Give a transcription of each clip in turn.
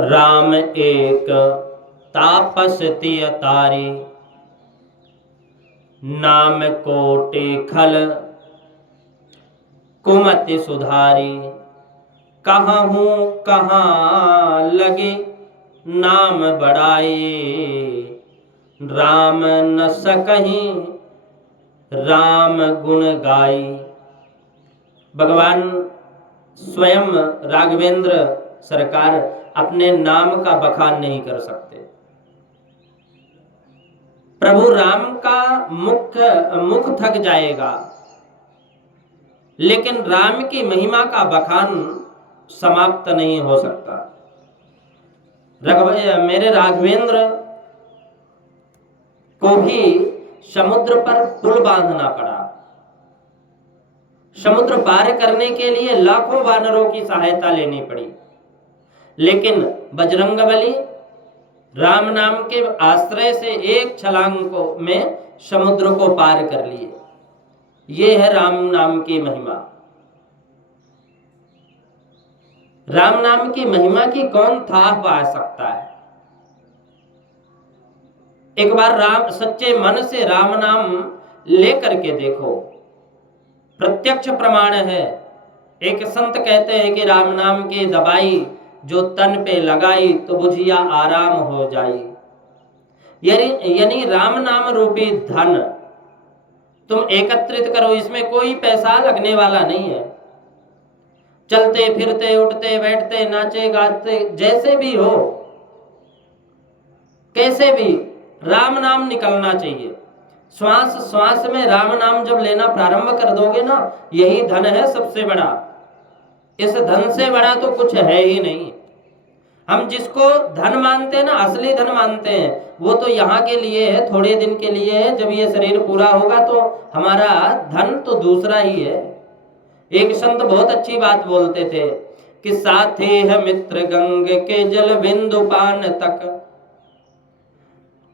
राम एक तापस तिय तारी, नाम कोटि खल कुमति सुधारी। कहूँ कहाँ लगे नाम बढ़ाए, राम न सकहीं राम गुण गाई। भगवान स्वयं राघवेंद्र सरकार अपने नाम का बखान नहीं कर सकते। प्रभु राम का मुख थक जाएगा, लेकिन राम की महिमा का बखान समाप्त नहीं हो सकता। मेरे राघवेंद्र को भी समुद्र पर पुल बांधना पड़ा। समुद्र पार करने के लिए लाखों वानरों की सहायता लेनी पड़ी, लेकिन बजरंगबली राम नाम के आश्रय से एक छलांग में समुद्र को पार कर लिए। ये है राम नाम की महिमा। राम नाम की महिमा की कौन था पा सकता है। एक बार राम सच्चे मन से राम नाम लेकर के देखो, प्रत्यक्ष प्रमाण है। एक संत कहते हैं कि राम नाम की दवाई जो तन पे लगाई तो बुझिया आराम हो जाई। यानी राम नाम रूपी धन तुम एकत्रित करो, इसमें कोई पैसा लगने वाला नहीं है। चलते फिरते उठते बैठते नाचे गाते जैसे भी हो, कैसे भी राम नाम निकलना चाहिए। श्वास श्वास में राम नाम जब लेना प्रारंभ कर दोगे ना, यही धन है सबसे बड़ा। इस धन से बड़ा तो कुछ है ही नहीं। हम जिसको धन मानते हैं ना, असली धन मानते हैं, वो तो यहाँ के लिए है, थोड़े दिन के लिए है। जब ये शरीर पूरा होगा तो हमारा धन तो दूसरा ही है। एक संत बहुत अच्छी बात बोलते थे कि साथे है मित्र गंग के जल बिंदु पान तक,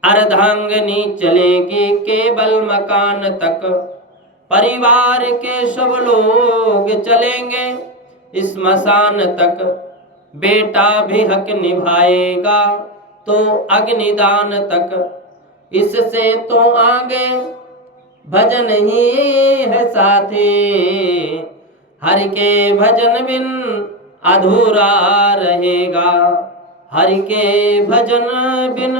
अर्धांगनी चलेगी केवल मकान तक। परिवार के सब लोग चलेंगे स्मशान तक, बेटा भी हक निभाएगा तो अग्निदान तक। इससे तो आगे भजन ही है साथी, हरि के भजन बिन अधूरा रहेगा। हरि के भजन बिन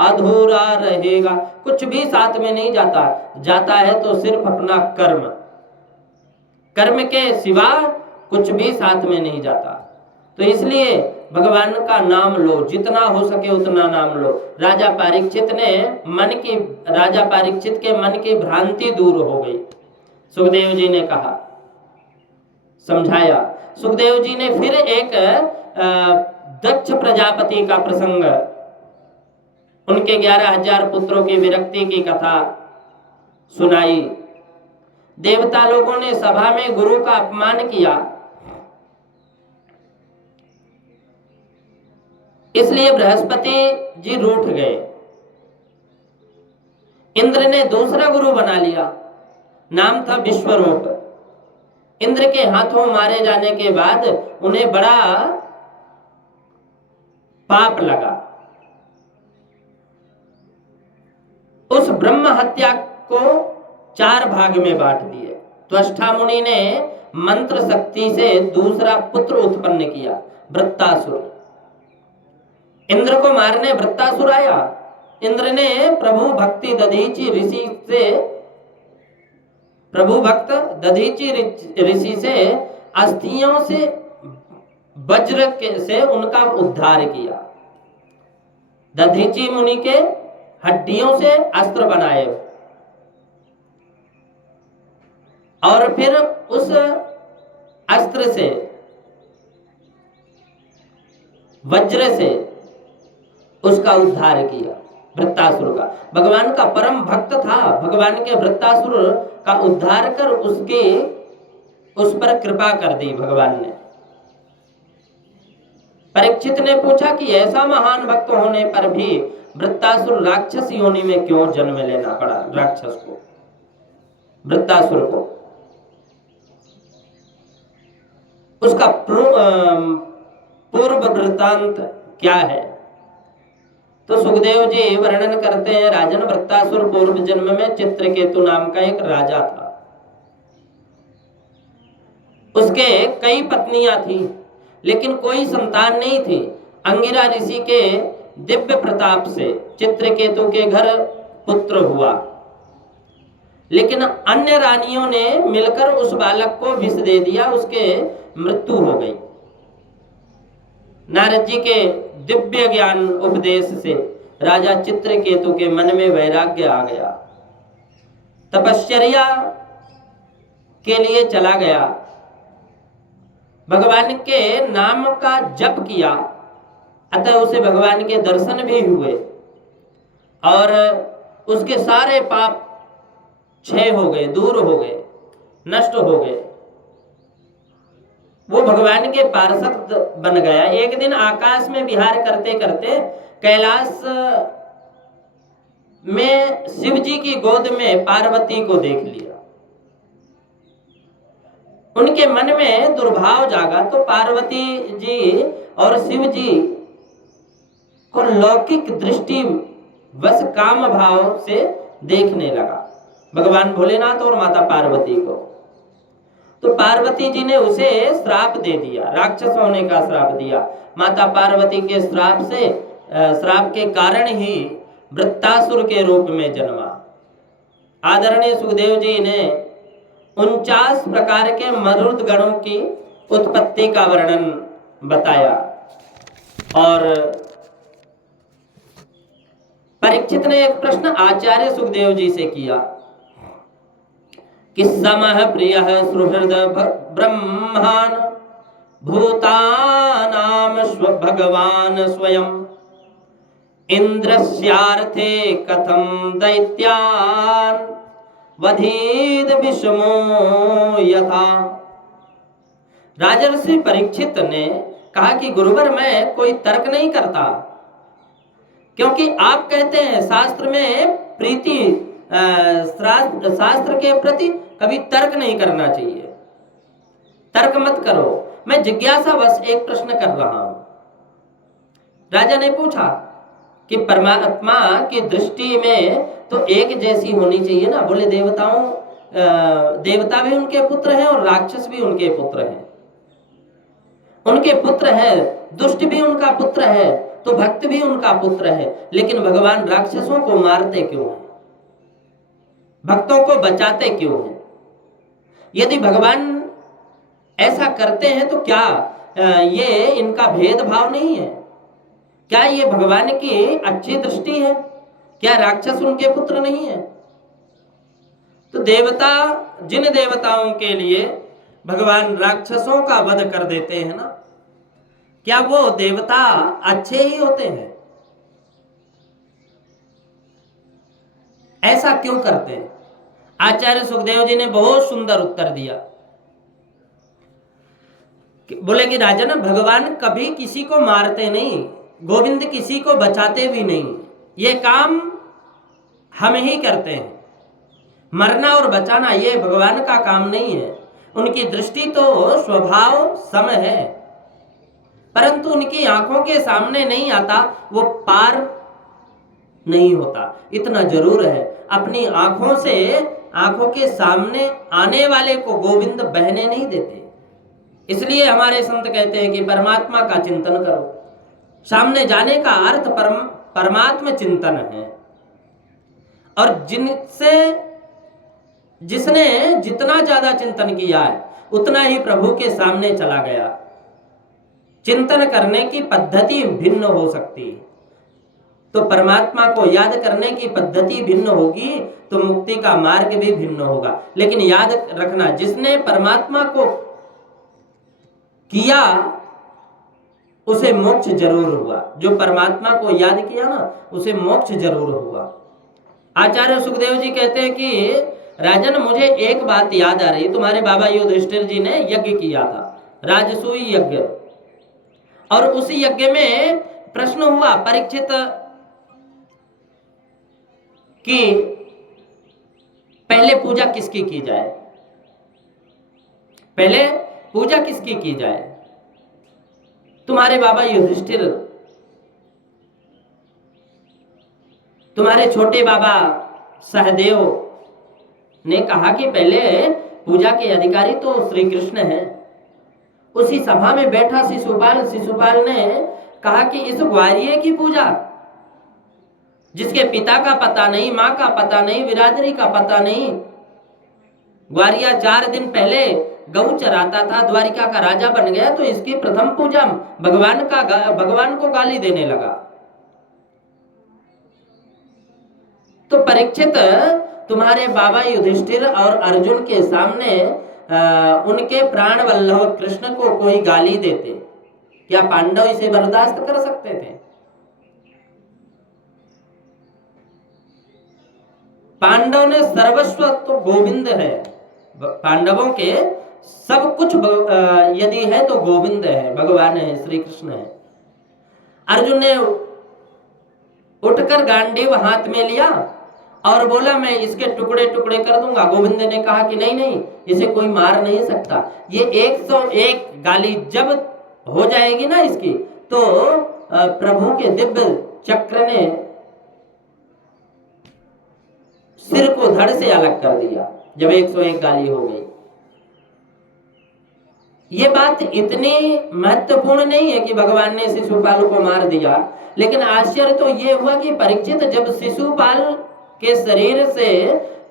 अधूरा रहेगा। कुछ भी साथ में नहीं जाता है तो सिर्फ अपना कर्म के सिवा कुछ भी साथ में नहीं जाता। तो इसलिए भगवान का नाम लो, जितना हो सके उतना नाम लो। राजा परीक्षित के मन की भ्रांति दूर हो गई। सुखदेव जी ने कहा, समझाया। सुखदेव जी ने फिर एक दक्ष प्रजापति का प्रसंग, उनके 11,000 पुत्रों की विरक्ति की कथा सुनाई। देवता लोगों ने सभा में गुरु का अपमान किया, इसलिए बृहस्पति जी रूठ गए। इंद्र ने दूसरा गुरु बना लिया, नाम था विश्वरूप। इंद्र के हाथों मारे जाने के बाद उन्हें बड़ा पाप लगा। उस ब्रह्म हत्या को 4 भाग में बांट दिए। त्वष्टा मुनि ने मंत्र शक्ति से दूसरा पुत्र उत्पन्न किया, वृत्तासुर। इंद्र को मारने वृत्तासुर आया। इंद्र ने प्रभु भक्त दधीचि ऋषि से अस्थियों से वज्र से उनका उद्धार किया। दधीचि मुनि के हड्डियों से अस्त्र बनाए और फिर उस अस्त्र से, वज्र से उसका उद्धार किया, वृत्तासुर का। भगवान का परम भक्त था। भगवान के वृत्तासुर का उद्धार कर उस पर कृपा कर दी भगवान ने। परीक्षित ने पूछा कि ऐसा महान भक्त होने पर भी वृत्तासुर राक्षस योनि में क्यों जन्म लेना पड़ा? राक्षस को, वृत्तासुर को। उसका पूर्व वृत्तांत क्या है? तो सुखदेव जी वर्णन करते हैं, राजन वृत्तासुर पूर्व जन्म में चित्रकेतु नाम का एक राजा था। उसके कई पत्नियां थी, लेकिन कोई संतान नहीं थी। अंगिरा ऋषि के दिव्य प्रताप से चित्रकेतु के घर पुत्र हुआ, लेकिन अन्य रानियों ने मिलकर उस बालक को विष दे दिया, उसके मृत्यु हो गई। नारद जी के दिव्य ज्ञान उपदेश से राजा चित्रकेतु के मन में वैराग्य आ गया, तपश्चर्या के लिए चला गया, भगवान के नाम का जप किया, अतः उसे भगवान के दर्शन भी हुए और उसके सारे पाप क्षय हो गए, दूर हो गए, नष्ट हो गए। वो भगवान के पार्षद बन गया। एक दिन आकाश में विहार करते करते कैलाश में शिव जी की गोद में पार्वती को देख लिया। उनके मन में दुर्भाव जागा, तो पार्वती जी और शिव जी को लौकिक दृष्टि बस काम भाव से देखने लगा, भगवान भोलेनाथ और माता पार्वती को। तो पार्वती जी ने उसे श्राप दे दिया, राक्षस होने का श्राप दिया। माता पार्वती के श्राप के कारण ही वृत्तासुर के रूप में जन्मा। आदरणीय सुखदेव जी ने 49 प्रकार के मरुद गणों की उत्पत्ति का वर्णन बताया और परीक्षित ने एक प्रश्न आचार्य सुखदेव जी से किया कि समः प्रियः सुहृद ब्रह्मान् भूतानां भगवान स्वयं इंद्रस्यार्थे कथं दैत्यान् वधीद विषमो यथा। राजर्षि परीक्षित ने कहा कि गुरुवर, मैं कोई तर्क नहीं करता, क्योंकि आप कहते हैं शास्त्र में प्रीति, शास्त्र के प्रति कभी तर्क नहीं करना चाहिए। तर्क मत करो, मैं जिज्ञासावश एक प्रश्न कर रहा हूं। राजा ने पूछा कि परमात्मा की दृष्टि में तो एक जैसी होनी चाहिए ना। बोले देवता भी उनके पुत्र हैं और राक्षस भी उनके पुत्र हैं। उनके पुत्र हैं, दुष्ट भी उनका पुत्र है, तो भक्त भी उनका पुत्र है। लेकिन भगवान राक्षसों को मारते क्यों हैं? भक्तों को बचाते क्यों हैं? यदि भगवान ऐसा करते हैं तो क्या ये इनका भेदभाव नहीं है? क्या ये भगवान की अच्छी दृष्टि है? क्या राक्षस उनके पुत्र नहीं है? तो देवता, जिन देवताओं के लिए भगवान राक्षसों का वध कर देते हैं ना, क्या वो देवता अच्छे ही होते हैं? ऐसा क्यों करते हैं? आचार्य सुखदेव जी ने बहुत सुंदर उत्तर दिया। बोले कि राजन, भगवान कभी किसी को मारते नहीं, गोविंद किसी को बचाते भी नहीं। ये काम हम ही करते हैं। मरना और बचाना ये भगवान का काम नहीं है। उनकी दृष्टि तो स्वभाव सम है, परंतु उनकी आंखों के सामने नहीं आता, वो पार नहीं होता। इतना जरूर है, अपनी आंखों के सामने आने वाले को गोविंद बहने नहीं देते। इसलिए हमारे संत कहते हैं कि परमात्मा का चिंतन करो। सामने जाने का अर्थ परमात्मा चिंतन है। और जिसने जितना ज्यादा चिंतन किया है, उतना ही प्रभु के सामने चला गया। चिंतन करने की पद्धति भिन्न हो सकती है, तो परमात्मा को याद करने की पद्धति भिन्न होगी, तो मुक्ति का मार्ग भी भिन्न होगा। लेकिन याद रखना, जिसने परमात्मा को किया उसे मोक्ष जरूर हुआ। जो परमात्मा को याद किया ना, उसे मोक्ष जरूर हुआ। आचार्य सुखदेव जी कहते हैं कि राजन, मुझे एक बात याद आ रही। तुम्हारे बाबा युधिष्ठिर जी ने यज्ञ किया था, राजसूय यज्ञ, और उस यज्ञ में प्रश्न हुआ परीक्षित कि पहले पूजा किसकी की जाए, पहले पूजा किसकी की जाए। तुम्हारे बाबा युधिष्ठिर तुम्हारे छोटे बाबा सहदेव ने कहा कि पहले पूजा के अधिकारी तो श्री कृष्ण हैं। उसी सभा में बैठा शिशुपाल ने कहा कि इस ग्वारिये की पूजा, जिसके पिता का पता नहीं, माँ का पता नहीं, बिरादरी का पता नहीं, ग्वारिया 4 दिन पहले गऊ चराता था, द्वारिका का राजा बन गया, तो इसकी प्रथम पूजा भगवान को गाली देने लगा। तो परीक्षित, तुम्हारे बाबा युधिष्ठिर और अर्जुन के सामने उनके प्राण वल्लभ कृष्ण को कोई गाली देते, क्या पांडव इसे बर्दाश्त कर सकते थे? पांडव ने सर्वस्व तो गोविंद है, पांडवों के सब कुछ यदि है तो गोविंद है, भगवान है, श्री कृष्ण है। अर्जुन ने उठकर गांडीव हाथ में लिया और बोला मैं इसके टुकड़े टुकड़े कर दूंगा। गोविंद ने कहा कि नहीं, इसे कोई मार नहीं सकता। ये 101 गाली जब हो जाएगी ना इसकी, तो प्रभु के दिव्य चक्र ने सिर को धड़ से अलग कर दिया जब 101 गाली हो गई। ये बात इतनी महत्वपूर्ण नहीं है कि भगवान ने शिशुपाल को मार दिया, लेकिन आश्चर्य तो ये हुआ कि परीक्षित, जब शिशुपाल के शरीर से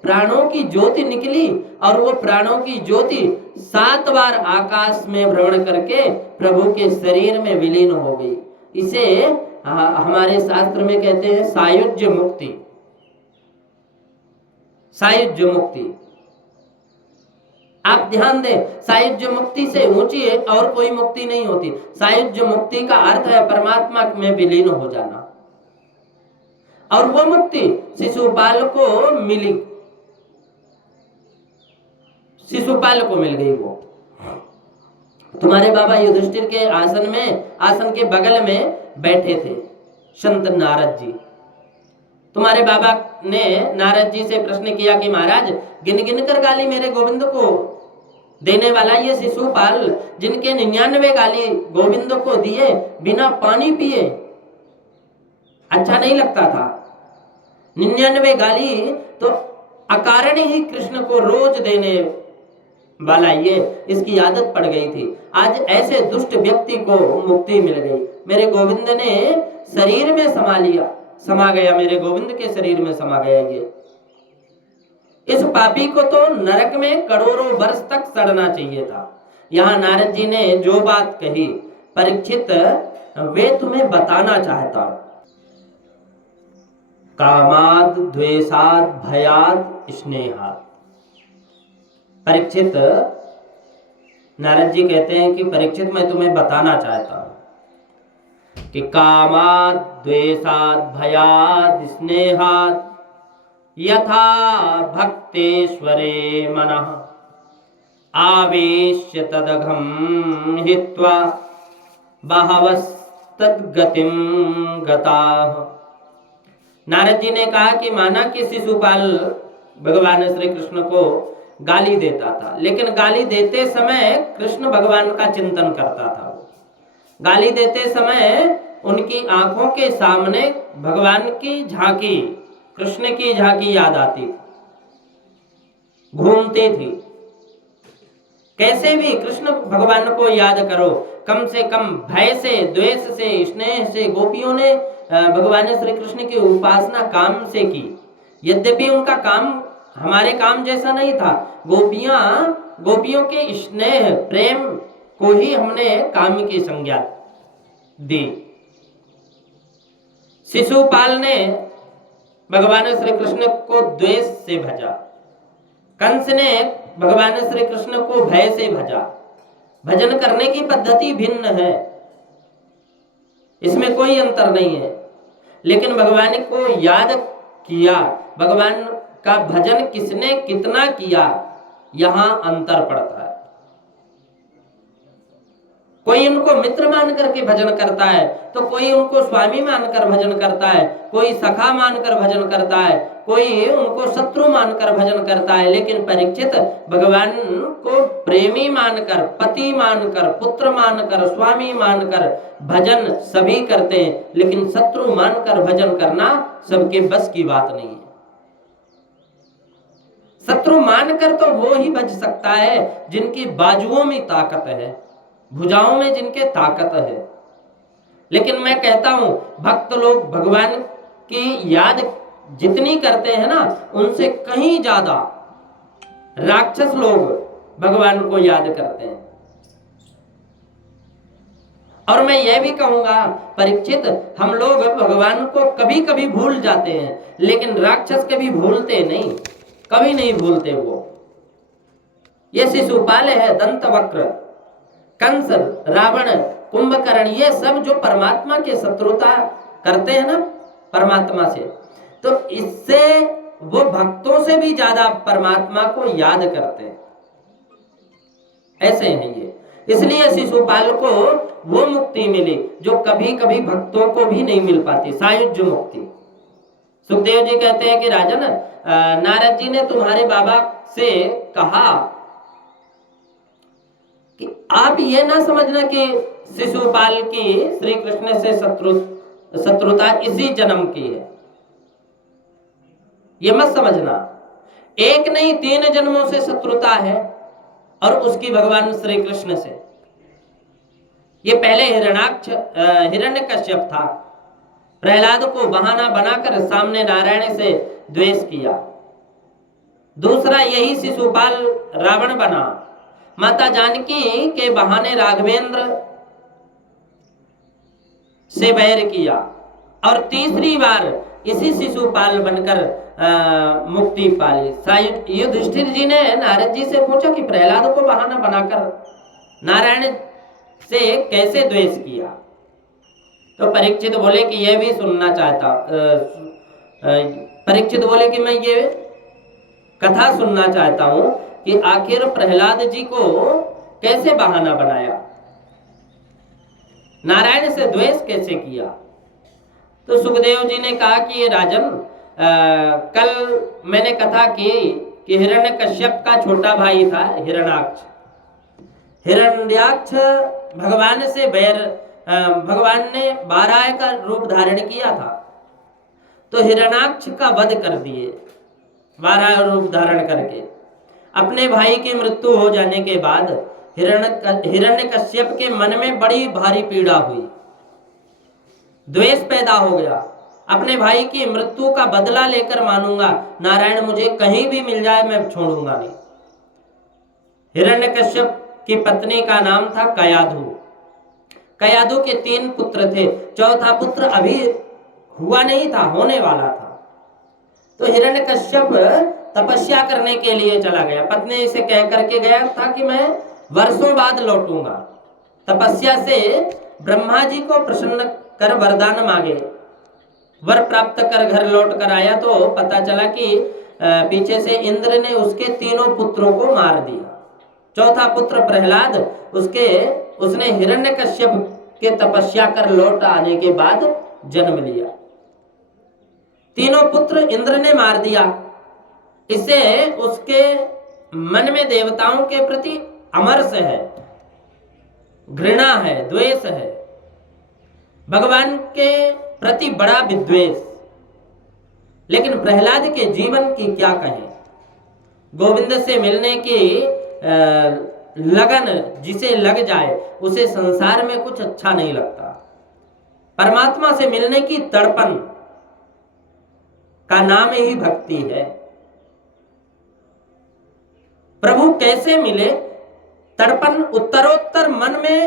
प्राणों की ज्योति निकली और वो प्राणों की ज्योति 7 बार आकाश में भ्रमण करके प्रभु के शरीर में विलीन हो गई। इसे हमारे शास्त्र में कहते हैं सायुज्य मुक्ति। सायुज्य मुक्ति, आप ध्यान दें, सायुज्य मुक्ति से ऊंची और कोई मुक्ति नहीं होती। सायुज्य मुक्ति का अर्थ है परमात्मा में विलीन हो जाना, और वो मुक्ति शिशुपाल को मिली, शिशुपाल को मिल गई। वो तुम्हारे बाबा युधिष्ठिर के आसन के बगल में बैठे थे संत नारद जी। तुम्हारे बाबा ने नारद जी से प्रश्न किया कि महाराज, गिन गिन कर गाली मेरे गोविंद को देने वाला ये शिशुपाल, जिनके 99 गाली गोविंद को दिए बिना पानी पिए, अच्छा नहीं लगता था। 99 गाली तो अकारण ही कृष्ण को रोज देने वाला ये, इसकी आदत पड़ गई थी। आज ऐसे दुष्ट व्यक्ति को मुक्ति मिल गई। मेरे गोविंद ने शरीर में समा गया, मेरे गोविंद के शरीर में समा गया ये। इस पापी को तो नरक में करोड़ों वर्ष तक सड़ना चाहिए था। यहाँ नारद जी ने जो बात कही, परीक्षित वे तुम्हें बताना चाहता। कामाद द्वेषाद भयाद स्नेहाद। परीक्षित, नारद जी कहते हैं कि परीक्षित मैं तुम्हें बताना चाहता हूं कि कामाद द्वेषाद भयाद स्नेहाद यथा भक्तेश्वरे मनः आवेश्य तदघं हित्वा बहवस्तद्गतिं गताः। नारद जी ने कहा कि माना कि शिशुपाल भगवान श्री कृष्ण को गाली देता था, लेकिन गाली देते समय कृष्ण भगवान का चिंतन करता था। गाली देते समय उनकी आंखों के सामने भगवान की झांकी, कृष्ण की झांकी याद आती थी, घूमती थी। कैसे भी कृष्ण भगवान को याद करो, कम से कम भय से, द्वेष से, स्नेह से। गोपियों ने भगवान श्री कृष्ण की उपासना काम से की, यद्यपि उनका काम हमारे काम जैसा नहीं था। गोपियों के स्नेह प्रेम को ही हमने काम की संज्ञा दी। शिशुपाल ने भगवान श्री कृष्ण को द्वेष से भजा, कंस ने भगवान श्री कृष्ण को भय से भजा। भजन करने की पद्धति भिन्न है, इसमें कोई अंतर नहीं है, लेकिन भगवान को याद किया, भगवान का भजन किसने कितना किया, यहां अंतर पड़ता है। कोई उनको मित्र मान करके भजन करता है, तो कोई उनको स्वामी मानकर भजन करता है, कोई सखा मानकर भजन करता है, कोई उनको शत्रु मानकर भजन करता है। लेकिन परीक्षित भगवान को प्रेमी मानकर, पति मानकर, पुत्र मानकर, स्वामी मानकर भजन सभी करते हैं, लेकिन शत्रु मानकर भजन करना सबके बस की बात नहीं है। शत्रु मानकर तो वो ही भज सकता है जिनकी बाजुओं में ताकत है, भुजाओं में जिनके ताकत है। लेकिन मैं कहता हूं भक्त लोग भगवान की याद जितनी करते हैं ना, उनसे कहीं ज्यादा राक्षस लोग भगवान को याद करते हैं। और मैं यह भी कहूंगा परीक्षित, हम लोग भगवान को कभी कभी भूल जाते हैं, लेकिन राक्षस कभी भूलते नहीं, कभी नहीं भूलते वो। ये शिशुपाल है, दंतवक्र, कंस, रावण, कुंभकर्ण, ये सब जो परमात्मा के शत्रुता करते हैं ना परमात्मा से, तो इससे वो भक्तों से भी ज्यादा परमात्मा को याद करते हैं। ऐसे हैं ये। इसलिए शिशुपाल को वो मुक्ति मिली जो कभी कभी भक्तों को भी नहीं मिल पाती, सायुज्य मुक्ति। सुखदेव जी कहते हैं कि राजन, नारद जी ने तुम्हारे बाबा से कहा कि आप ये ना समझना कि शिशुपाल की श्री कृष्ण से शत्रुता इसी जन्म की है, ये मत समझना। एक नहीं 3 जन्मों से शत्रुता है, और उसकी भगवान श्री कृष्ण से। ये पहले हिरण्यकश्यप था, प्रहलाद को बहाना बनाकर सामने नारायण से द्वेष किया। दूसरा यही शिशुपाल रावण बना, माता जानकी के बहाने राघवेंद्र से वैर किया, और तीसरी बार इसी शिशुपाल बनकर मुक्ति पाली। युधिष्ठिर जी ने नारद जी से पूछा कि प्रहलाद को बहाना बनाकर नारायण से कैसे द्वेष किया। तो परीक्षित बोले कि यह भी सुनना चाहता, परीक्षित बोले कि मैं ये कथा सुनना चाहता हूं कि आखिर प्रहलाद जी को कैसे बहाना बनाया, नारायण से द्वेष कैसे किया। तो सुखदेव जी ने कहा कि ये राजन, कल मैंने कथा की कि हिरण्यकश्यप का छोटा भाई था हिरण्याक्ष। हिरण्याक्ष भगवान से बैर, भगवान ने बाराय का रूप धारण किया था, तो हिरण्याक्ष का वध कर दिए बाराय रूप धारण करके। अपने भाई की मृत्यु हो जाने के बाद हिरण्यकश्यप के मन में बड़ी भारी पीड़ा हुई, द्वेष पैदा हो गया। अपने भाई की मृत्यु का बदला लेकर मानूंगा, नारायण मुझे कहीं भी मिल जाए मैं छोड़ूंगा नहीं। हिरण्यकश्यप की पत्नी का नाम था कयाधु। कयाधु के 3 पुत्र थे, चौथा पुत्र अभी हुआ नहीं था, होने वाला था। तो हिरण्यकश्यप तपस्या करने के लिए चला गया, पत्नी से कह करके गया था कि मैं वर्षों बाद लौटूंगा। तपस्या से ब्रह्मा जी को प्रसन्न कर वरदान मांगे, वर प्राप्त कर घर लौट कर आया तो पता चला कि पीछे से इंद्र ने उसके 3 पुत्रों को मार दिया। चौथा पुत्र प्रहलाद, उसने हिरण्यकश्यप के तपस्या कर लौट आने के बाद जन्म लिया। 3 पुत्र इंद्र ने मार दिया। इससे उसके मन में देवताओं के प्रति अमरस है, घृणा है, द्वेष है, भगवान के प्रति बड़ा विद्वेष। लेकिन प्रहलाद के जीवन की क्या कहें, गोविंद से मिलने की लगन जिसे लग जाए उसे संसार में कुछ अच्छा नहीं लगता। परमात्मा से मिलने की तड़पन का नाम ही भक्ति है। प्रभु कैसे मिले, तड़पन उत्तरोत्तर मन में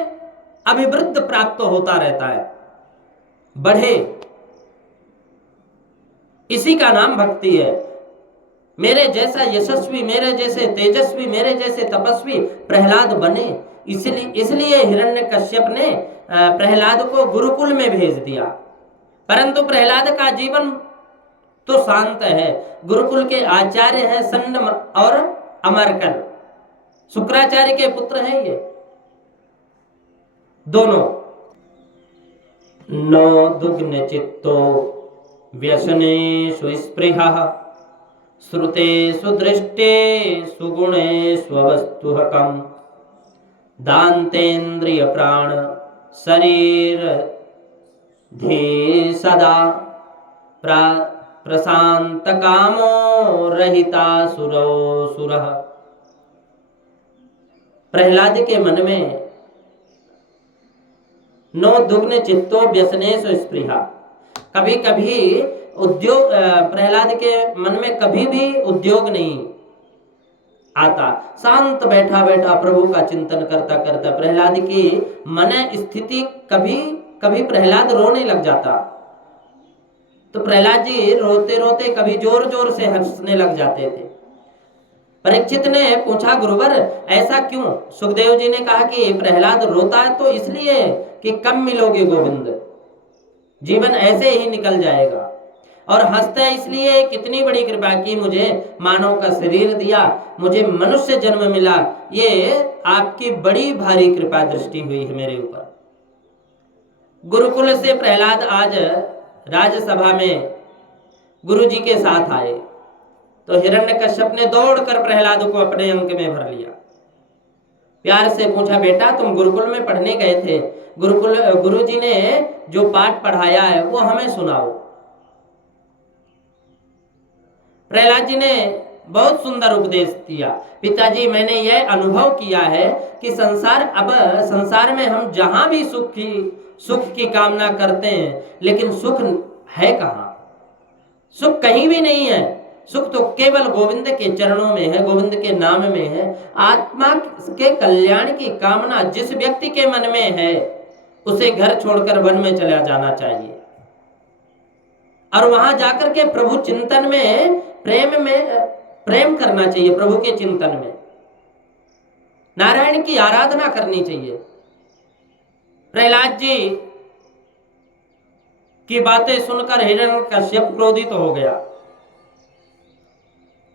अभिवृद्धि प्राप्त होता रहता है, बढ़े, इसी का नाम भक्ति है। मेरे जैसा यशस्वी, मेरे जैसे तेजस्वी, मेरे जैसे तपस्वी प्रहलाद बने। इसलिए हिरण्यकश्यप ने प्रहलाद को गुरुकुल में भेज दिया, परंतु प्रहलाद का जीवन तो शांत है। गुरुकुल के आचार्य हैं संड और अमरकर, शुक्राचार्य के पुत्र हैं ये। दोनों। नो दुग्न चित्तो व्यसनेषु स्पृहः श्रुतेषु दृष्टेषु गुणेषु वस्तुहकम् दान्तेन्द्रिय प्राण शरीर धी सदा प्रशांत कामो रहिता सुरो सुरः। प्रहलाद के मन में नो दुग्न चित्तो व्यसनेषु स्पृहा, कभी कभी उद्योग, प्रहलाद के मन में कभी भी उद्योग नहीं आता। शांत बैठा बैठा प्रभु का चिंतन करता करता प्रहलाद की मन स्थिति, कभी कभी प्रहलाद रोने लग जाता तो प्रहलाद जी रोते रोते कभी जोर जोर से हंसने लग जाते थे। परीक्षित ने पूछा, गुरुवर ऐसा क्यों? सुखदेव जी ने कहा कि प्रहलाद रोता है तो इसलिए कि कब मिलोगे गोविंद, जीवन ऐसे ही निकल जाएगा, और हंसते हैं इसलिए कितनी बड़ी कृपा की, मुझे मानव का शरीर दिया, मुझे मनुष्य जन्म मिला, ये आपकी बड़ी भारी कृपा दृष्टि हुई है मेरे ऊपर। गुरुकुल से प्रहलाद आज राज्यसभा में गुरु जी के साथ आए तो हिरण्यकश्यप ने दौड़कर प्रहलाद को अपने अंक में भर लिया। प्यार से पूछा, बेटा तुम गुरुकुल में पढ़ने गए थे, गुरु जी ने जो पाठ पढ़ाया है वो हमें सुनाओ। प्रहलाद जी ने बहुत सुंदर उपदेश दिया। पिताजी मैंने यह अनुभव किया है कि संसार में हम जहां भी सुख की कामना करते हैं, लेकिन सुख है कहां? सुख कहीं भी नहीं है। सुख तो केवल गोविंद के चरणों में है, गोविंद के नाम में है। आत्मा के कल्याण की कामना जिस व्यक्ति के मन में है उसे घर छोड़कर वन में चला जाना चाहिए और वहां जाकर के प्रभु चिंतन में प्रेम करना चाहिए। प्रभु के चिंतन में नारायण की आराधना करनी चाहिए। प्रहलाद जी की बातें सुनकर हिरण्यकश्यप क्रोधित हो गया,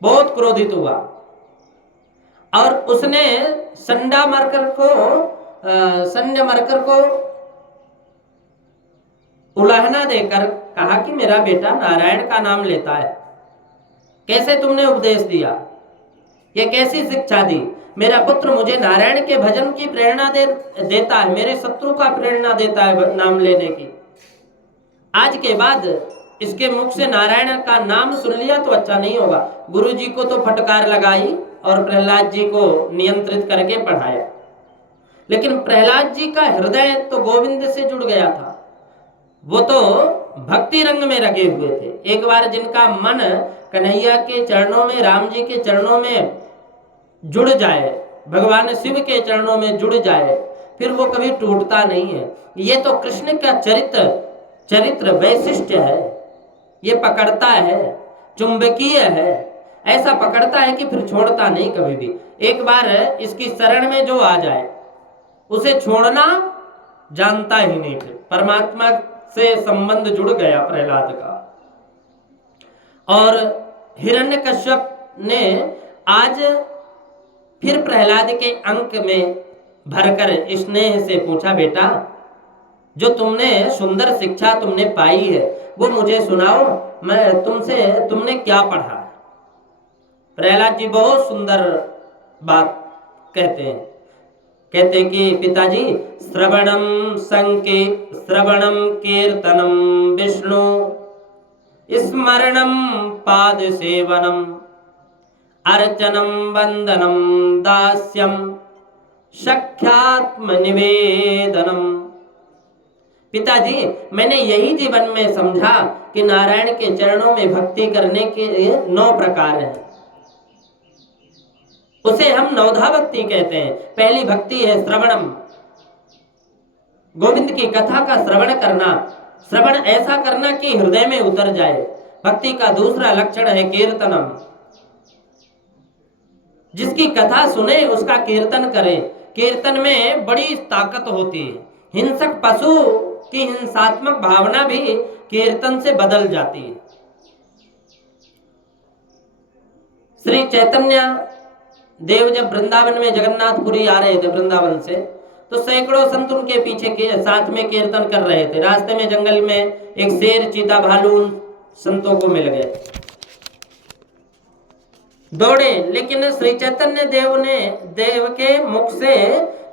बहुत क्रोधित हुआ और उसने संध्या मरकर को उलाहना देकर कहा कि मेरा बेटा नारायण का नाम लेता है, कैसे तुमने उपदेश दिया, ये कैसी शिक्षा दी? मेरा पुत्र मुझे नारायण के भजन की प्रेरणा देता है, मेरे शत्रु का प्रेरणा देता है नाम लेने की। आज के बाद इसके मुख से नारायण का नाम सुन लिया तो अच्छा नहीं होगा। गुरु जी को तो फटकार लगाई और प्रहलाद जी को नियंत्रित करके पढ़ाया, लेकिन प्रहलाद जी का हृदय तो गोविंद से जुड़ गया था, वो तो भक्ति रंग में रखे हुए थे। एक बार जिनका मन कन्हैया के चरणों में, राम जी के चरणों में जुड़ जाए, भगवान शिव के चरणों में जुड़ जाए, फिर वो कभी टूटता नहीं है। ये तो कृष्ण का चरित्र वैशिष्ट्य है, ये पकड़ता है, चुंबकीय है, ऐसा पकड़ता है कि फिर छोड़ता नहीं कभी भी। एक बार इसकी शरण में जो आ जाए उसे छोड़ना जानता ही नहीं। फिर परमात्मा से संबंध जुड़ गया प्रहलाद का। और हिरण्यकश्यप ने आज फिर प्रहलाद के अंक में भरकर स्नेह से पूछा, बेटा जो सुंदर शिक्षा तुमने पाई है वो मुझे सुनाओ, तुमने क्या पढ़ा? प्रहलाद जी बहुत सुंदर बात कहते हैं कि पिताजी श्रवणम कीर्तनम विष्णु स्मरणम पाद सेवनम अर्चनम वंदनम दास्यम सख्यात्म निवेदनम। पिताजी मैंने यही जीवन में समझा कि नारायण के चरणों में भक्ति करने के 9 प्रकार हैं। उसे हम नवधा भक्ति कहते हैं। पहली भक्ति है श्रवणम, गोविंद की कथा का श्रवण करना, श्रवण ऐसा करना कि हृदय में उतर जाए। भक्ति का दूसरा लक्षण है कीर्तनम, जिसकी कथा सुने उसका कीर्तन करे। कीर्तन में बड़ी ताकत होती है। हिंसक पशु की हिंसात्मक भावना भी कीर्तन से बदल जाती है। श्री चैतन्य देव जब वृंदावन में जगन्नाथपुरी आ रहे थे वृंदावन से, तो सैकड़ों संत उनके पीछे के साथ में कीर्तन कर रहे थे। रास्ते में जंगल में एक शेर, चीता, भालू उन संतों को मिल गए, दौड़े, लेकिन श्री चैतन्य देव के मुख से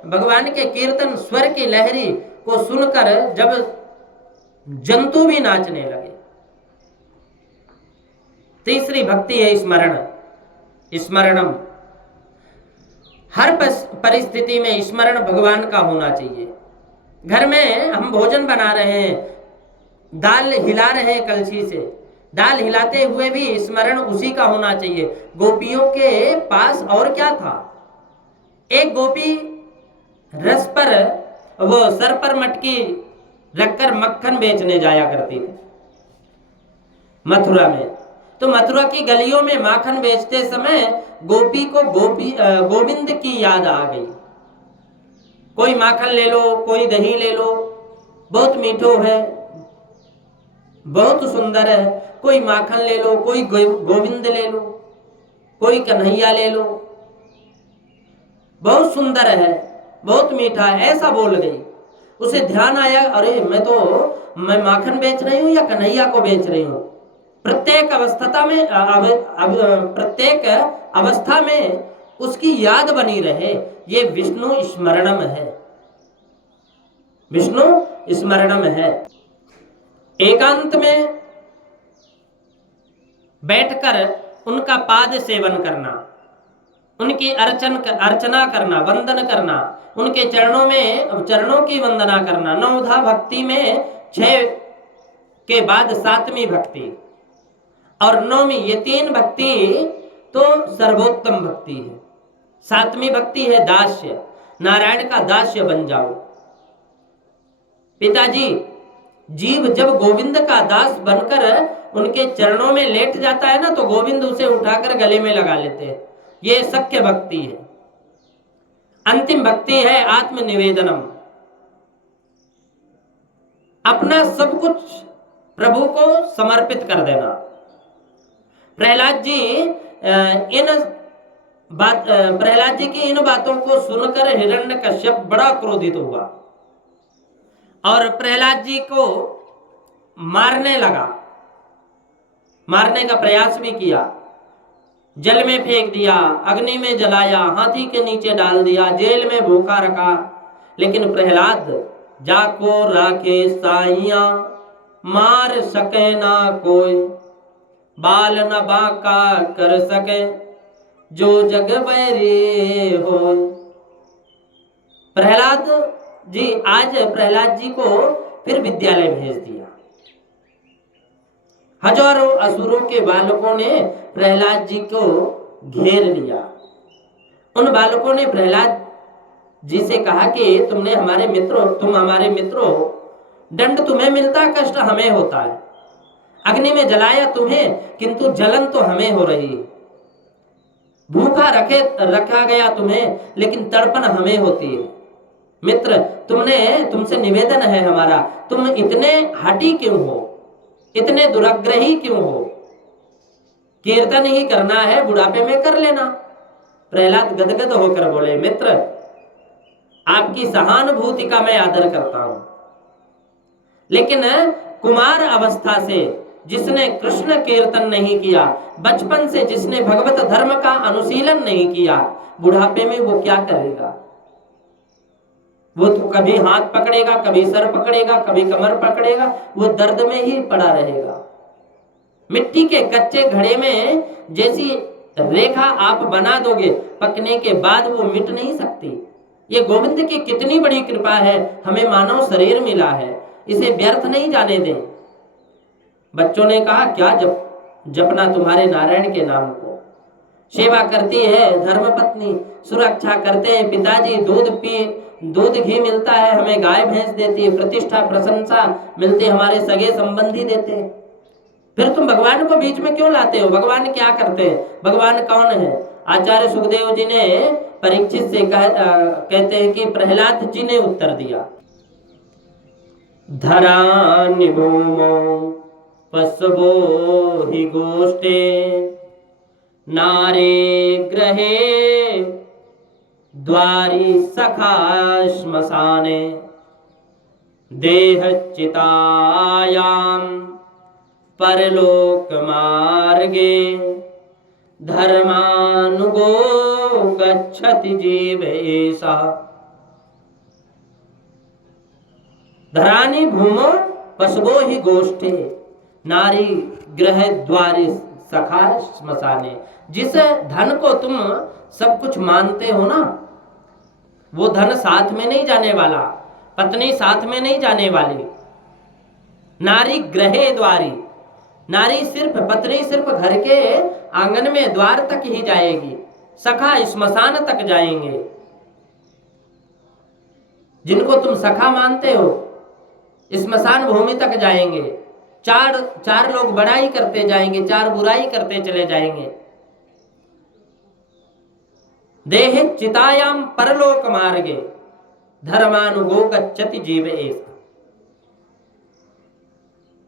भगवान के कीर्तन स्वर की लहरी को सुनकर जब जंतु भी नाचने लगे। तीसरी भक्ति है स्मरण, स्मरणम। हर परिस्थिति में स्मरण भगवान का होना चाहिए। घर में हम भोजन बना रहे हैं, दाल हिला रहे हैं कलछी से, दाल हिलाते हुए भी स्मरण उसी का होना चाहिए। गोपियों के पास और क्या था? एक गोपी रस पर, वो सर पर मटकी रखकर मक्खन बेचने जाया करती थी मथुरा में। तो मथुरा की गलियों में माखन बेचते समय गोपी को गोविंद की याद आ गई। कोई माखन ले लो, कोई दही ले लो, बहुत मीठो है, बहुत सुंदर है, कोई माखन ले लो, कोई गोविंद ले लो, कोई कन्हैया ले लो, बहुत सुंदर है, बहुत मीठा है, ऐसा बोल गई। उसे ध्यान आया, अरे मैं माखन बेच रही हूं या कन्हैया को बेच रही हूं। प्रत्येक अवस्था में उसकी याद बनी रहे, ये विष्णु स्मरणम है, विष्णु स्मरणम है। एकांत में बैठकर उनका पाद सेवन करना, उनकी अर्चना करना, वंदन करना, उनके चरणों की वंदना करना। नवधा भक्ति में 6 के बाद 7वीं भक्ति और 9वीं, ये 3 भक्ति तो सर्वोत्तम भक्ति है। 7वीं भक्ति है दास्य, नारायण का दास्य बन जाओ। पिताजी, जीव जब गोविंद का दास बनकर उनके चरणों में लेट जाता है ना, तो गोविंद उसे उठाकर गले में लगा लेते हैं। ये सख्य भक्ति है। अंतिम भक्ति है आत्मनिवेदनम, अपना सब कुछ प्रभु को समर्पित कर देना। प्रहलाद जी की इन बातों को सुनकर हिरण्यकश्यप बड़ा क्रोधित हुआ और प्रहलाद जी को मारने लगा, मारने का प्रयास भी किया। जल में फेंक दिया, अग्नि में जलाया, हाथी के नीचे डाल दिया, जेल में भूखा रखा। लेकिन प्रहलाद जाको राखे साइया, मार सके ना कोई, बाल न बाका कर सके, जो जग बैरी हो। प्रहलाद जी, आज प्रहलाद जी को फिर विद्यालय भेज दिया। हजारों असुरों के बालकों ने प्रहलाद जी को घेर लिया। उन बालकों ने प्रहलाद जी से कहा कि तुम हमारे मित्र हो, दंड तुम्हें मिलता, कष्ट हमें होता है। अग्नि में जलाया तुम्हें, किंतु जलन तो हमें हो रही है। भूखा रखा गया तुम्हें, लेकिन तड़पन हमें होती है। मित्र, तुमसे निवेदन है हमारा, तुम इतने हठी क्यों हो, इतने दुराग्रही क्यों हो? कीर्तन ही करना है, बुढ़ापे में कर लेना। प्रहलाद गदगद होकर बोले, मित्र, आपकी सहानुभूति का मैं आदर करता हूं, लेकिन कुमार अवस्था से जिसने कृष्ण कीर्तन नहीं किया, बचपन से जिसने भगवत धर्म का अनुशीलन नहीं किया, बुढ़ापे में वो क्या करेगा? वो तो कभी हाथ पकड़ेगा, कभी सर पकड़ेगा, कभी कमर पकड़ेगा, वो दर्द में ही पड़ा रहेगा। मिट्टी के कच्चे घड़े में जैसी रेखा आप बना दोगे, पकने के बाद वो मिट नहीं सकती। ये गोविंद की कितनी बड़ी कृपा है, हमें मानव शरीर मिला है, इसे व्यर्थ नहीं जाने दें। बच्चों ने कहा, क्या जपना तुम्हारे नारायण के नाम को। सेवा करती है धर्मपत्नी, सुरक्षा करते हैं पिताजी, दूध घी मिलता है, हमें गाय भैंस देती है, प्रतिष्ठा प्रशंसा मिलती है, हमारे सगे संबंधी देते हैं। फिर तुम भगवान को बीच में क्यों लाते हो? भगवान क्या करते हैं? भगवान कौन है? आचार्य सुखदेव जी ने परीक्षित से कहते हैं कि प्रहलाद जी ने उत्तर दिया, धरा निभूमो पशवो हि गोष्ठे, नारे ग्रहे द्वारि सखा श्मशाने देह चितायाम परलोक मार्गे धर्मानुगो गच्छति जीवेशा। धरानी भूमो पशवो ही गोष्ठे नारी गृह द्वारि सखा श्मशाने। जिस धन को तुम सब कुछ मानते हो ना, वो धन साथ में नहीं जाने वाला, पत्नी साथ में नहीं जाने वाली। नारी गृहे द्वारी, नारी सिर्फ पत्नी सिर्फ घर के आंगन में द्वार तक ही जाएगी, सखा श्मशान तक जाएंगे। जिनको तुम सखा मानते हो श्मशान भूमि तक जाएंगे। चार लोग बड़ाई करते जाएंगे, चार बुराई करते चले जाएंगे। देह चितायाम परलोक मार्गे धर्मानुगो गच्छति जीवेश।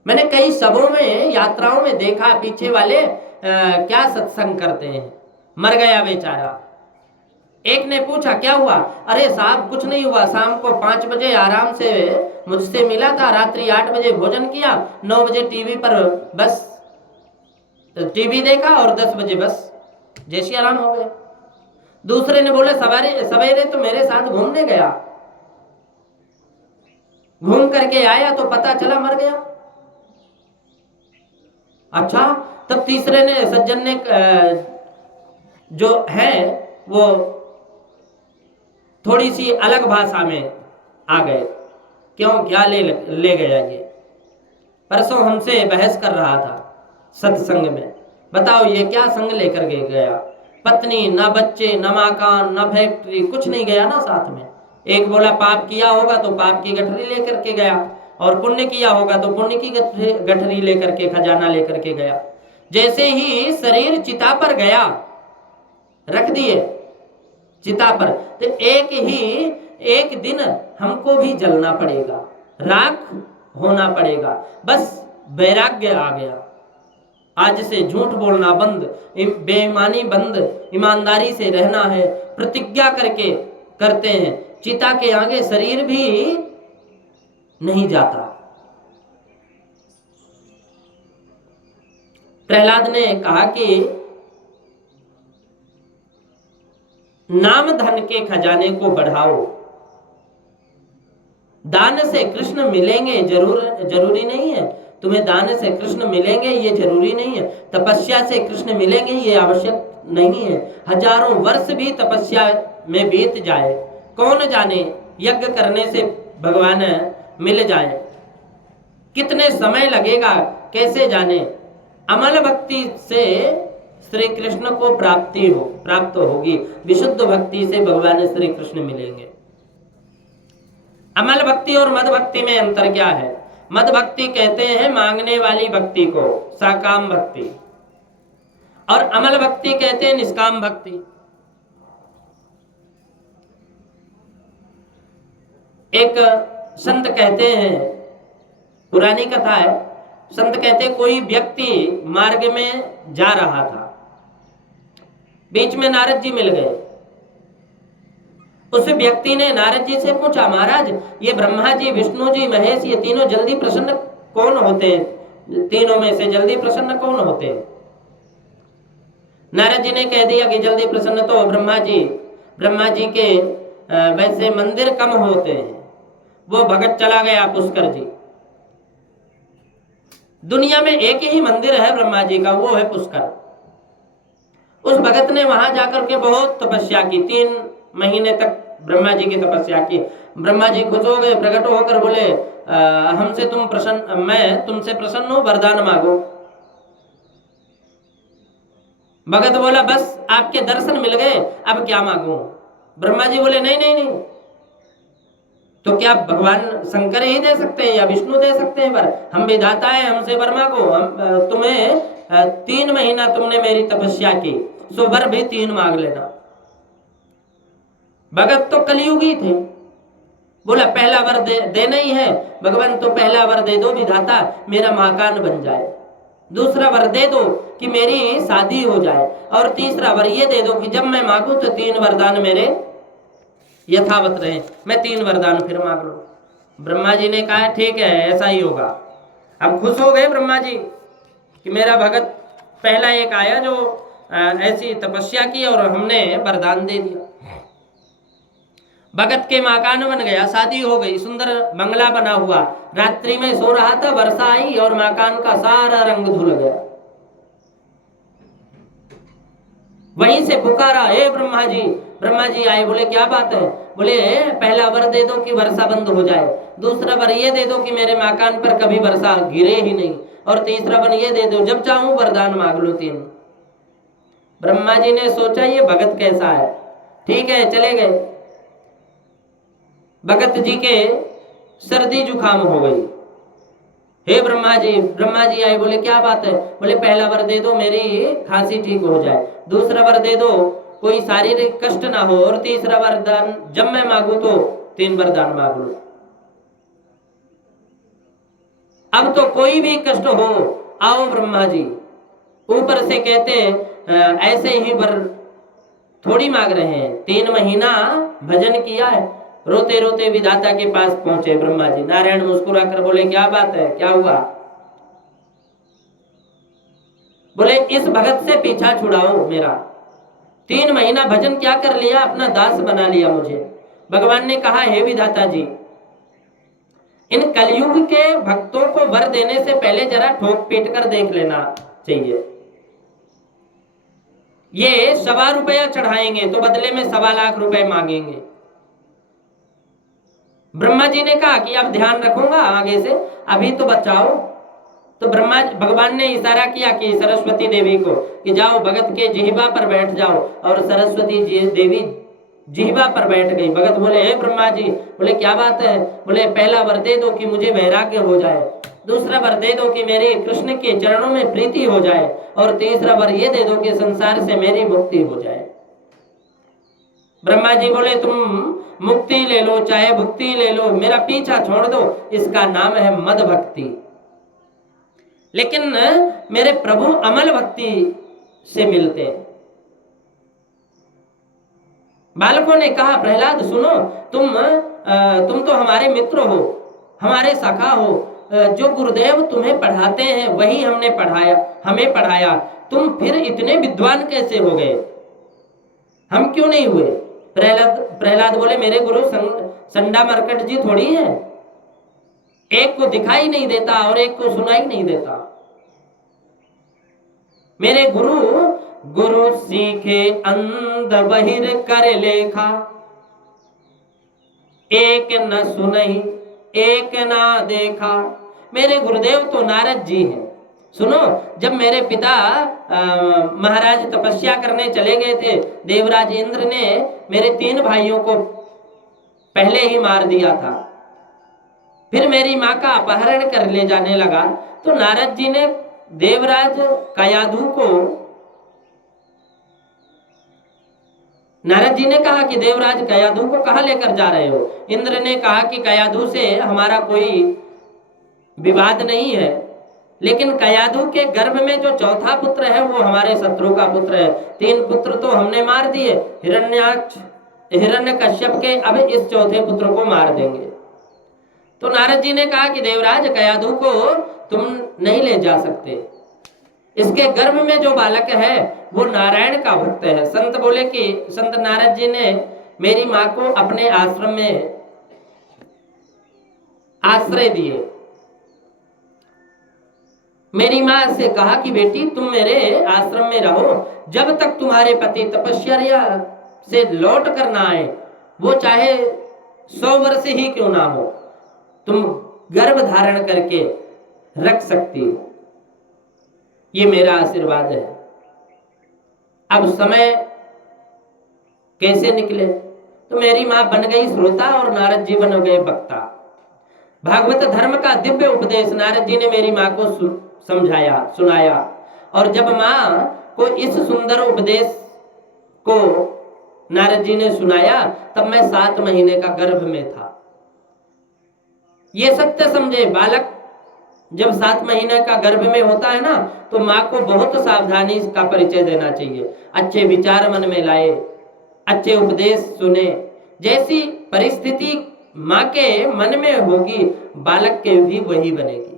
मैंने कई सबों में यात्राओं में देखा पीछे वाले क्या सत्संग करते हैं। मर गया बेचारा, एक ने पूछा क्या हुआ? अरे साहब कुछ नहीं हुआ, शाम को 5 बजे आराम से मुझसे मिला था, रात्रि 8 बजे भोजन किया, 9 बजे टीवी पर बस टीवी देखा और 10 बजे बस जैसे आराम हो गया। दूसरे ने बोले सवेरे तो मेरे साथ घूमने गया, घूम करके आया तो पता चला मर गया। अच्छा, तब तीसरे ने सज्जन ने जो है वो थोड़ी सी अलग भाषा में आ गए। क्यों, क्या ले गया ये? परसों हमसे बहस कर रहा था सत्संग में, बताओ ये क्या संग लेकर गया? पत्नी, ना बच्चे, ना मकान, ना फैक्ट्री, कुछ नहीं गया ना साथ में। एक बोला पाप किया होगा तो पाप की गठरी लेकर के गया, और पुण्य किया होगा तो पुण्य की गठरी लेकर के, खजाना लेकर के गया। जैसे ही शरीर चिता पर गया, रख दिए चिता पर, तो एक दिन हमको भी जलना पड़ेगा, राख होना पड़ेगा। बस वैराग्य आ गया। आज से झूठ बोलना बंद, बेईमानी बंद, ईमानदारी से रहना है, प्रतिज्ञा करते हैं। चिता के आगे शरीर भी नहीं जाता। प्रहलाद ने कहा कि नाम धन के खजाने को बढ़ाओ। दान से कृष्ण मिलेंगे जरूरी नहीं है। तुम्हें दान से कृष्ण मिलेंगे ये जरूरी नहीं है। तपस्या से कृष्ण मिलेंगे ये आवश्यक नहीं है। हजारों वर्ष भी तपस्या में बीत जाए, कौन जाने यज्ञ करने से भगवान मिल जाए। कितने समय लगेगा कैसे जाने। अमल भक्ति से श्री कृष्ण को प्राप्त होगी। विशुद्ध भक्ति से भगवान श्री कृष्ण मिलेंगे। अमल भक्ति और मद भक्ति में अंतर क्या है? मद भक्ति कहते हैं मांगने वाली भक्ति को, साकाम भक्ति, और अमल भक्ति कहते हैं निष्काम भक्ति। एक संत कहते हैं, पुरानी कथा है, संत कहते हैं कोई व्यक्ति मार्ग में जा रहा था, बीच में नारद जी मिल गए। उस व्यक्ति ने नारद जी से पूछा, महाराज ये ब्रह्मा जी, विष्णु जी, महेश, ये तीनों जल्दी प्रसन्न कौन होते हैं? तीनों में से जल्दी प्रसन्न कौन होते हैं? नारद जी ने कह दिया कि जल्दी प्रसन्न तो ब्रह्मा जी के वैसे मंदिर कम होते हैं। वो भगत चला गया पुष्कर जी। दुनिया में एक ही मंदिर है ब्रह्मा जी का, वो है पुष्कर। उस भगत ने वहां जाकर के बहुत तपस्या की, 3 महीने तक ब्रह्मा जी की तपस्या की। ब्रह्मा जी खुश हो गए, प्रकट होकर बोले मैं तुमसे प्रसन्न हूं, वरदान मांगो। भगत बोला बस आपके दर्शन मिल गए, अब क्या मांगू? ब्रह्मा जी बोले नहीं, तो क्या भगवान शंकर ही दे सकते हैं या विष्णु दे सकते हैं वर? हम विधाता है, हमसे वर मांगो। तुम्हें 3 महीना तुमने मेरी तपस्या की, सो वर भी 3 मांग लेना। भगत तो कलियुगी थे, बोला पहला वर देना ही है भगवान, तो पहला वर दे दो विधाता, मेरा मकान बन जाए। दूसरा वर दे दो कि मेरी शादी हो जाए, और तीसरा वर ये दे दो कि जब मैं मांगू तो 3 वरदान मेरे यथावत रहे, मैं 3 वरदान फिर मांग लूँ। ब्रह्मा जी ने कहा ठीक है, ऐसा ही होगा। अब खुश हो गए ब्रह्मा जी कि मेरा भगत पहला एक आया जो ऐसी तपस्या की और हमने वरदान दे दिया। भगत के मकान बन गया, शादी हो गई, सुंदर बंगला बना हुआ। रात्रि में सो रहा था, वर्षा आई और मकान का सारा रंग धुल गया। वहीं से पुकारा, हे ब्रह्मा जी। ब्रह्मा जी आए, बोले क्या बात है? बोले पहला वर दे दो कि वर्षा बंद हो जाए, दूसरा वर ये दे दो कि मेरे मकान पर कभी वर्षा गिरे ही नहीं, और तीसरा वर ये दे दो जब चाहूं वरदान मांग लो 3। ब्रह्मा जी ने सोचा ये भगत कैसा है, ठीक है चले गए। भगत जी के सर्दी जुकाम हो गई। हे ब्रह्मा जी आए, बोले क्या बात है? बोले पहला वर दे दो मेरी खांसी ठीक हो जाए, दूसरा वर दे दो कोई शारीरिक कष्ट ना हो, और तीसरा वरदान जब मैं मांगू तो 3 वरदान मांग लो। अब तो कोई भी कष्ट हो, आओ ब्रह्मा जी। ऊपर से कहते ऐसे ही वर थोड़ी मांग रहे हैं, 3 महीना भजन किया है। रोते रोते विधाता के पास पहुंचे ब्रह्मा जी। नारायण मुस्कुरा कर बोले क्या बात है, क्या हुआ? बोले इस भगत से पीछा छुड़ाओ मेरा। 3 महीना भजन क्या कर लिया, अपना दास बना लिया मुझे। भगवान ने कहा हे विधाता जी, इन कलयुग के भक्तों को वर देने से पहले जरा ठोक पीट कर देख लेना चाहिए। ये 1.25 रुपया चढ़ाएंगे तो बदले में 1.25 लाख रुपए मांगेंगे। ब्रह्मा जी ने कहा कि अब ध्यान रखूंगा आगे से, अभी तो बचाओ। तो भगवान ने इशारा किया कि सरस्वती देवी को कि जाओ भगत के जिह्वा पर बैठ जाओ, और सरस्वती देवी जिह्वा पर बैठ गई। भगत बोले हे ब्रह्मा जी, बोले क्या बात है? बोले पहला वर दे दो कि मुझे वैराग्य हो जाए, दूसरा वर दे दो कि मेरे कृष्ण के चरणों में प्रीति हो जाए, और तीसरा वर ये दे दो कि संसार से मेरी मुक्ति हो जाए। ब्रह्मा जी बोले तुम मुक्ति ले लो चाहे भुक्ति ले लो, मेरा पीछा छोड़ दो, इसका नाम है मद भक्ति। लेकिन मेरे प्रभु अमल भक्ति से मिलते हैं। बालकों ने कहा प्रहलाद सुनो, तुम तो हमारे मित्र हो, हमारे सखा हो, जो गुरुदेव तुम्हें पढ़ाते हैं वही हमें पढ़ाया, तुम फिर इतने विद्वान कैसे हो गए, हम क्यों नहीं हुए? प्रहलाद बोले मेरे गुरु संडा मरकट जी थोड़ी है, एक को दिखाई नहीं देता और एक को सुनाई नहीं देता। मेरे गुरु सीखे अंध बहिर कर लेखा, एक न सुनई एक ना देखा। मेरे गुरुदेव तो नारद जी हैं। सुनो, जब मेरे पिता महाराज तपस्या करने चले गए थे, देवराज इंद्र ने मेरे 3 भाइयों को पहले ही मार दिया था। फिर मेरी माँ का अपहरण कर ले जाने लगा, तो नारद जी ने देवराज कयाधु को, नारद जी ने कहा कि देवराज कयाधु को कहाँ लेकर जा रहे हो? इंद्र ने कहा कि कयाधु से हमारा कोई विवाद नहीं है, लेकिन कयाधु के गर्भ में जो चौथा पुत्र है वो हमारे शत्रु का पुत्र है। 3 पुत्र तो हमने मार दिए, हिरण्यकश्यप के, अब इस चौथे पुत्र को मार देंगे। तो नारद जी ने कहा कि देवराज कयाधु को तुम नहीं ले जा सकते, इसके गर्भ में जो बालक है वो नारायण का भक्त है। संत बोले कि संत नारद जी ने मेरी माँ को अपने आश्रम में आश्रय दिए। मेरी माँ से कहा कि बेटी तुम मेरे आश्रम में रहो, जब तक तुम्हारे पति तपस्या से लौट कर ना आए, वो चाहे 100 वर्ष ही क्यों ना हो, तुम गर्भ धारण करके रख सकती हो। ये मेरा आशीर्वाद है। अब समय कैसे निकले? तो मेरी माँ बन गई श्रोता और नारद जी बन गए वक्ता। भागवत धर्म का दिव्य उपदेश नारद जी ने मेरी माँ को समझाया, सुनाया, और जब माँ को इस सुंदर उपदेश को नारद जी ने सुनाया तब मैं 7 महीने का गर्भ में था। ये सत्य समझे, बालक जब 7 महीने का गर्भ में होता है ना, तो माँ को बहुत सावधानी का परिचय देना चाहिए। अच्छे विचार मन में लाए, अच्छे उपदेश सुने, जैसी परिस्थिति माँ के मन में होगी बालक के भी वही बनेगी।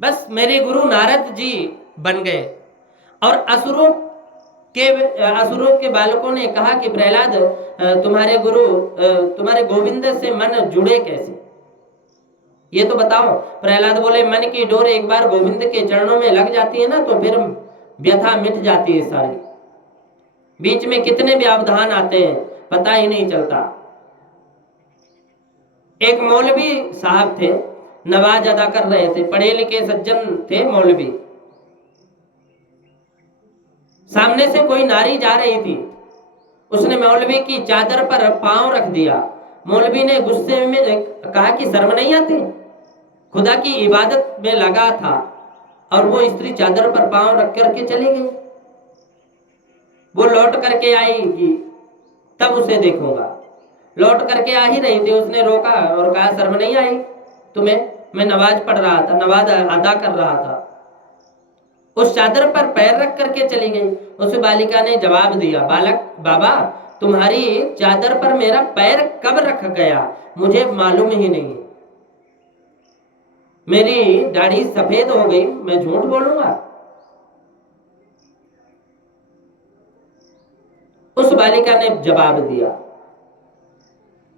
बस मेरे गुरु नारद जी बन गए और असुरों के बालकों ने कहा कि प्रहलाद तुम्हारे गुरु तुम्हारे गोविंद से मन जुड़े कैसे, ये तो बताओ। प्रहलाद बोले मन की डोर एक बार गोविंद के चरणों में लग जाती है ना तो फिर व्यथा मिट जाती है सारी। बीच में कितने व्यवधान आते हैं पता ही नहीं चलता। एक मौलवी साहब थे, नमाज अदा कर रहे थे, पढ़े लिखे सज्जन थे मौलवी। सामने से कोई नारी जा रही थी, उसने मौलवी की चादर पर पांव रख दिया। मौलवी ने गुस्से में कहा कि शर्म नहीं आती, खुदा की इबादत में लगा था और वो स्त्री चादर पर पांव रख करके चली गई। वो लौट करके आएगी तब उसे देखूंगा। लौट करके आ ही रही थी, उसने रोका और कहा शर्म नहीं आई तुम्हें, मैं नमाज पढ़ रहा था, नमाज अदा कर रहा था। उस चादर पर पैर रख करके चली गई। उस बालिका ने जवाब दिया, बालक बाबा तुम्हारी चादर पर मेरा पैर कब रख गया मुझे मालूम ही नहीं, मेरी दाढ़ी सफेद हो गई, मैं झूठ बोलूंगा। उस बालिका ने जवाब दिया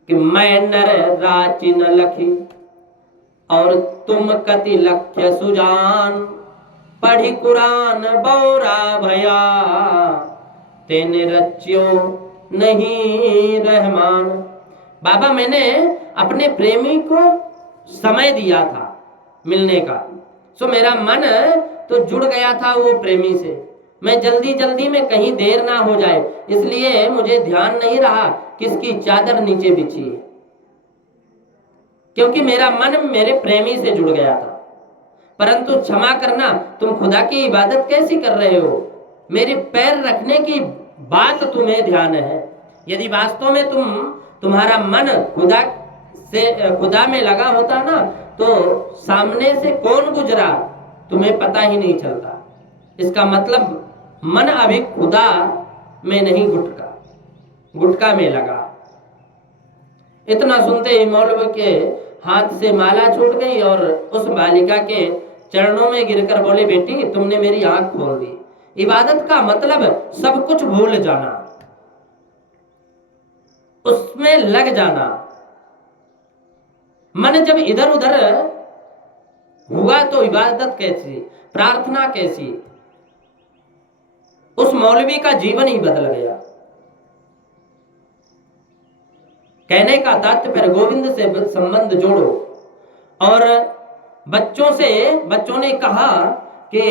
कि मैं नर राचि न लखी और तुम कति लक्ष्य सुजान, पढ़ी कुरान बौरा भया तेने रच्यो नहीं रहमान। बाबा मैंने अपने प्रेमी को समय दिया था मिलने का, सो मेरा मन तो जुड़ गया था वो प्रेमी से। मैं जल्दी जल्दी में कहीं देर ना हो जाए इसलिए मुझे ध्यान नहीं रहा किसकी चादर नीचे बिछी है, क्योंकि मेरा मन मेरे प्रेमी से जुड़ गया था। परंतु क्षमा करना, तुम खुदा की इबादत कैसी कर रहे हो, मेरे पैर रखने की बात तुम्हें ध्यान है। यदि वास्तव में तुम्हारा मन खुदा में लगा होता ना तो सामने से कौन गुजरा तुम्हें पता ही नहीं चलता। इसका मतलब मन अभी खुदा में नहीं गुटका में लगा। इतना सुनते ही मौलवी के हाथ से माला छूट गई और उस बालिका के चरणों में गिरकर बोले, बेटी तुमने मेरी आंख खोल दी। इबादत का मतलब सब कुछ भूल जाना, उसमें लग जाना। मन जब इधर उधर हुआ तो इबादत कैसी, प्रार्थना कैसी। उस मौलवी का जीवन ही बदल गया। कहने का तात्पर्य गोविंद से संबंध जोड़ो। और बच्चों ने कहा कि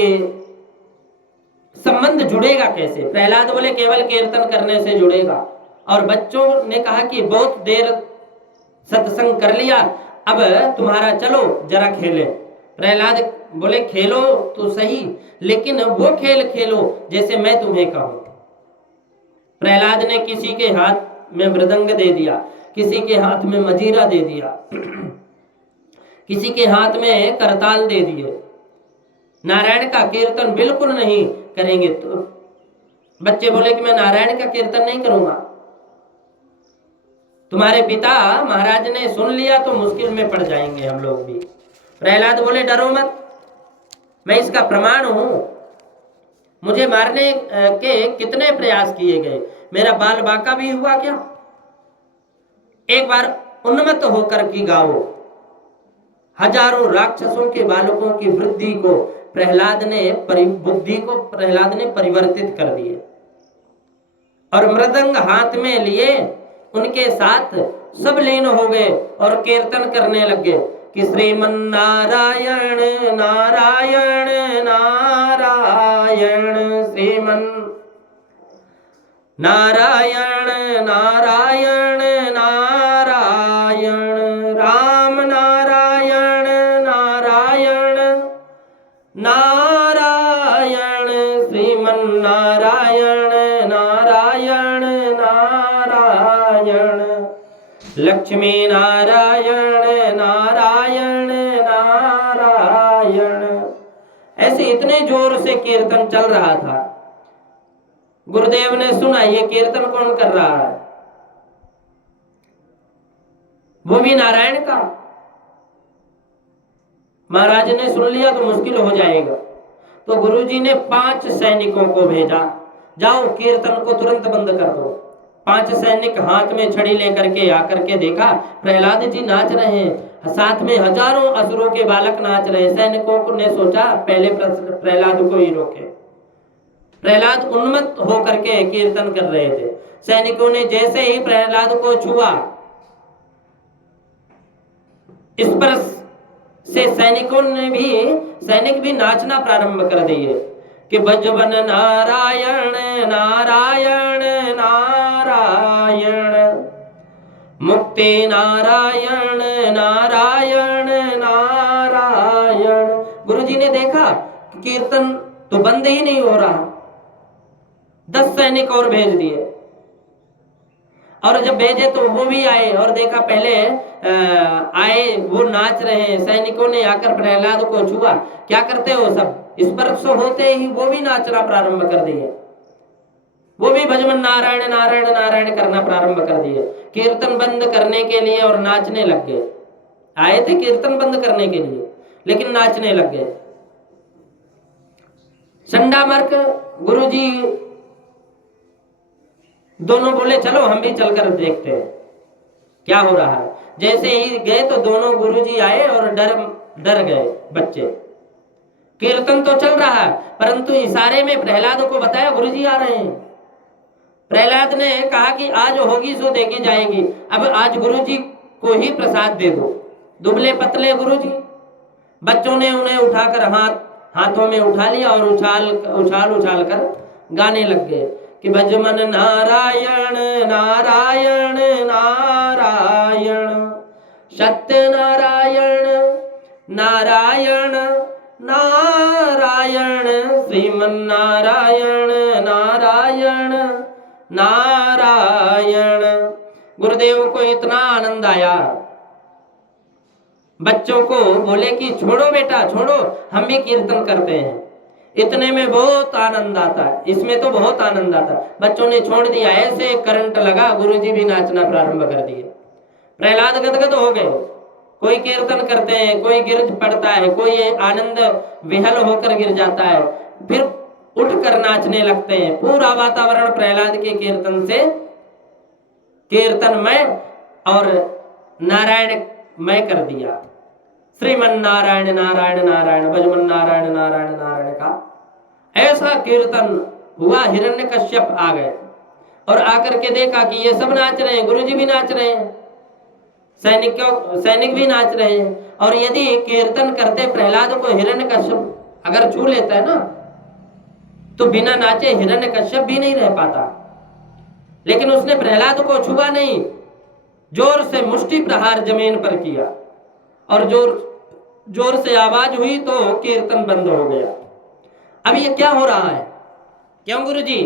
संबंध जुड़ेगा कैसे। प्रहलाद बोले केवल कीर्तन करने से जुड़ेगा। और बच्चों ने कहा कि बहुत देर सत्संग कर लिया, अब तुम्हारा चलो जरा खेले। प्रहलाद बोले खेलो तो सही, लेकिन वो खेल खेलो जैसे मैं तुम्हें कहूं। प्रहलाद ने किसी के हाथ में मृदंग दे दिया, किसी के हाथ में मजीरा दे दिया, किसी के हाथ में करताल दे दिए। नारायण का कीर्तन बिल्कुल नहीं करेंगे। तो बच्चे बोले कि मैं नारायण का कीर्तन नहीं करूंगा। तुम्हारे पिता महाराज ने सुन लिया तो मुश्किल में पड़ जाएंगे हम लोग भी। प्रहलाद बोले डरो मत, मैं इसका प्रमाण हूं। मुझे मारने के कितने प्रयास किए गए, मेरा बाल बांका भी हुआ क्या। एक बार उन्मत्त होकर की गाओ। हजारों राक्षसों के बालकों की बुद्धि को प्रहलाद ने परिवर्तित कर दिए और मृदंग हाथ में लिए उनके साथ सब लीन हो गए और कीर्तन करने लगे कि श्रीमन नारायण नारायण नारायण, श्रीमन नारायण नारायण नारायण, राम नारायण नारायण नारायण, श्रीमन नारायण नारायण नारायण, लक्ष्मी नारायण नारायण नारायण। ऐसे इतने जोर से कीर्तन चल रहा था। गुरुदेव ने सुना ये कीर्तन कौन कर रहा है। वो भी नारायण का। महाराज ने सुन लिया तो मुश्किल हो जाएगा, तो गुरुजी ने 5 सैनिकों को भेजा, जाओ कीर्तन को तुरंत बंद कर दो। 5 सैनिक हाथ में छड़ी लेकर के आकर के देखा प्रहलाद जी नाच रहे हैं, साथ में हजारों असुरों के बालक नाच रहे हैं। सैनिकों ने सोचा पहले प्रहलाद को ही रोके। प्रहलाद उन्मत्त होकर के कीर्तन कर रहे थे। सैनिकों ने जैसे ही प्रहलाद को छुआ, स्पर्श से सैनिक भी नाचना प्रारंभ कर दिए कि भजवन नारायण नारायण नारायण, मुक्ति नारायण नारायण नारायण। गुरुजी ने देखा कीर्तन तो बंद ही नहीं हो रहा, 10 सैनिक और भेज दिए। और जब भेजे तो वो भी आए और देखा पहले आए वो नाच रहे हैं। सैनिकों ने आकर प्रहलाद को छुआ, क्या करते हो सब, स्पर्श होते ही वो भी नाचना प्रारंभ कर दिए। वो भी भजन नारायण नारायण नारायण करना प्रारंभ कर दिए, कीर्तन बंद करने के लिए, और नाचने लग गए। आए थे कीर्तन बंद करने के लिए, लेकिन नाचने लग गए। संडामर्क गुरुजी दोनों बोले चलो हम भी चलकर देखते हैं क्या हो रहा है। जैसे ही गए तो दोनों गुरुजी आए और डर गए बच्चे। कीर्तन तो चल रहा है, परंतु इशारे में प्रहलाद को बताया गुरुजी आ रहे हैं। प्रहलाद ने कहा कि आज होगी सो देखी जाएगी, अब आज गुरुजी को ही प्रसाद दे दो। दुबले पतले गुरुजी, बच्चों ने उन्हें उठाकर हाथों में उठा लिया और उछाल कर गाने लग गए कि भजमन नारायण नारायण नारायण, सत्य नारायण नारायण नारायण, श्रीमन नारायण नारायण नारायण। गुरुदेव को इतना आनंद आया, बच्चों को बोले कि छोड़ो बेटा छोड़ो, हम भी कीर्तन करते हैं। इतने में बहुत आनंद आता है, इसमें तो बहुत आनंद आता है। बच्चों ने छोड़ दिया, ऐसे करंट लगा, गुरुजी भी नाचना प्रारंभ कर दिए। प्रहलाद गदगद हो गए। कोई कीर्तन करते हैं, कोई गिर पड़ता है, कोई आनंद विहल होकर गिर जाता है, फिर उठकर नाचने लगते हैं। पूरा वातावरण प्रहलाद के कीर्तन से कीर्तनमय और नारायणमय कर दिया। श्रीमन नारायण नारायण नारायण, भजमन नारायण नारायण नारायण का ऐसा कीर्तन हुआ। हिरण्यकश्यप आ गए और आकर के देखा कि ये सब नाच रहे हैं, गुरुजी भी नाच रहे हैं, सैनिक भी नाच रहे हैं। और यदि कीर्तन करते प्रहलाद को हिरण्यकश्यप अगर छू लेता है ना, तो बिना नाचे हिरण्यकश्यप भी नहीं रह पाता। लेकिन उसने प्रहलाद को छुआ नहीं, जोर से मुष्टि प्रहार जमीन पर किया और जोर से आवाज हुई तो कीर्तन बंद हो गया। अब ये क्या हो रहा है, क्यों गुरुजी?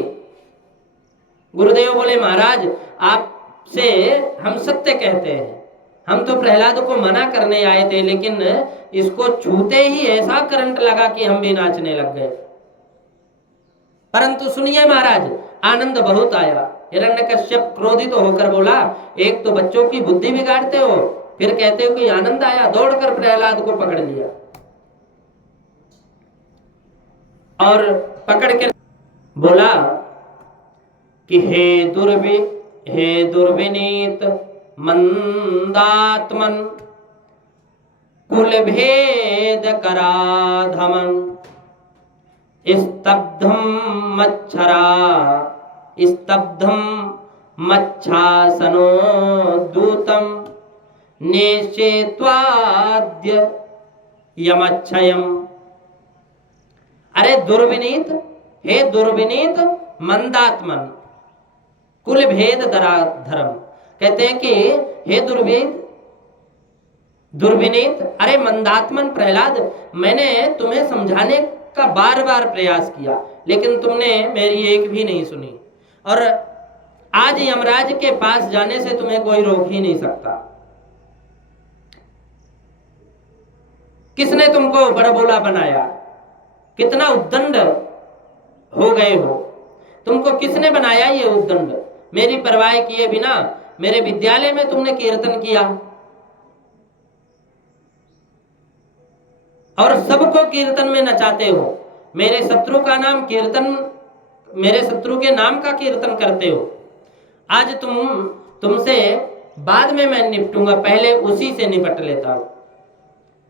गुरुदेव बोले महाराज आपसे हम सत्य कहते हैं, हम तो प्रहलाद को मना करने आए थे, लेकिन इसको छूते ही ऐसा करंट लगा कि हम भी नाचने लग गए। परंतु सुनिए महाराज, आनंद बहुत आया। हिरण्यकश्यप क्रोधित होकर बोला, एक तो बच्चों की बुद्धि बिगाड़ते हो, फिर कहते हो कि आनंद आया। दौड़कर प्रहलाद को पकड़ लिया और पकड़ के बोला कि हे दुर्विनीत मंदात्मन, कुल भेद कराधमन, स्तब्धम मच्छासनो दूतम, नेशेत्वाद्य यमच्छयम। अरे दुर्विनीत, हे दुर्विनीत मंदात्मन, कुल भेद धर्म। कहते हैं कि हे दुर्विनीत, अरे मंदात्मन प्रहलाद, मैंने तुम्हें समझाने का बार बार प्रयास किया, लेकिन तुमने मेरी एक भी नहीं सुनी। और आज यमराज के पास जाने से तुम्हें कोई रोक ही नहीं सकता। किसने तुमको बड़बोला बनाया? कितना उद्दंड हो गए हो, तुमको किसने बनाया ये उद्दंड? मेरी परवाह किए बिना मेरे विद्यालय में तुमने कीर्तन किया, और सबको कीर्तन में नचाते हो। मेरे शत्रु का नाम कीर्तन, मेरे शत्रु के नाम का कीर्तन करते हो। आज तुमसे बाद में मैं निपटूंगा, पहले उसी से निपट लेता हूं।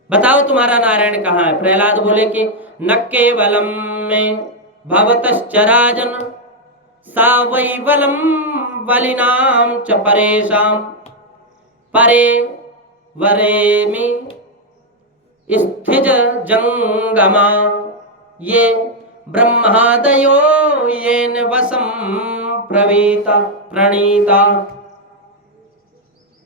बताओ तुम्हारा नारायण कहाँ है? प्रहलाद बोले कि न केवलम में भवतश्च राजन सा वैवलम वलिनाम च परेशाम परे वरेमि स्थिज जंगमा ये ब्रह्मादयो येन वसम प्रवीता प्रणीता।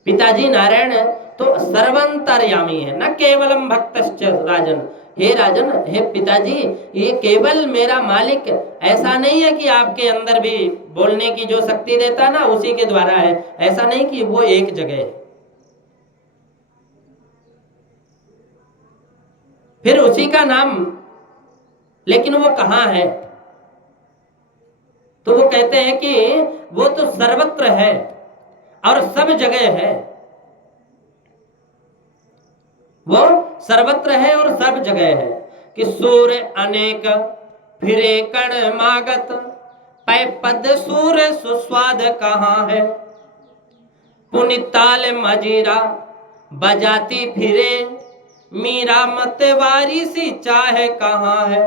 पिताजी नारायण तो सर्वंतर्यामी है, न केवलम भक्तश्च राजन। हे राजन, हे पिताजी, ये केवल मेरा मालिक ऐसा नहीं है कि आपके अंदर भी बोलने की जो शक्ति देता है ना उसी के द्वारा है, ऐसा नहीं कि वो एक जगह है। फिर उसी का नाम, लेकिन वो कहाँ है? तो वो कहते हैं कि वो तो सर्वत्र है और सब जगह है। वो सर्वत्र है और सब जगह है कि सूर्य अनेक फिरे कण मागत पै पद सूर्य सुस्वाद कहाँ है। पुनिताल मजीरा बजाती फिरे मीरा मतवारी सी चाहे कहाँ है।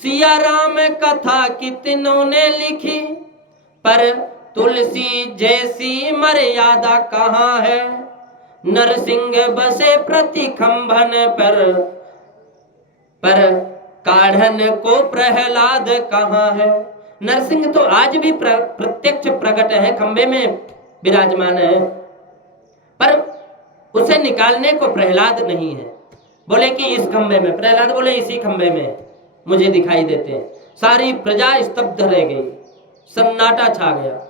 सिया राम कथा कितनों ने लिखी पर तुलसी जैसी मर्यादा कहाँ है। नरसिंह बसे प्रति खंभन पर काढ़न को प्रहलाद कहाँ है। नरसिंह तो आज भी प्रत्यक्ष प्रकट है, खंभे में विराजमान है, पर उसे निकालने को प्रहलाद नहीं है। बोले कि इस खंभे में, प्रहलाद बोले इसी खंभे में मुझे दिखाई देते हैं। सारी प्रजा स्तब्ध रह गई, सन्नाटा छा गया।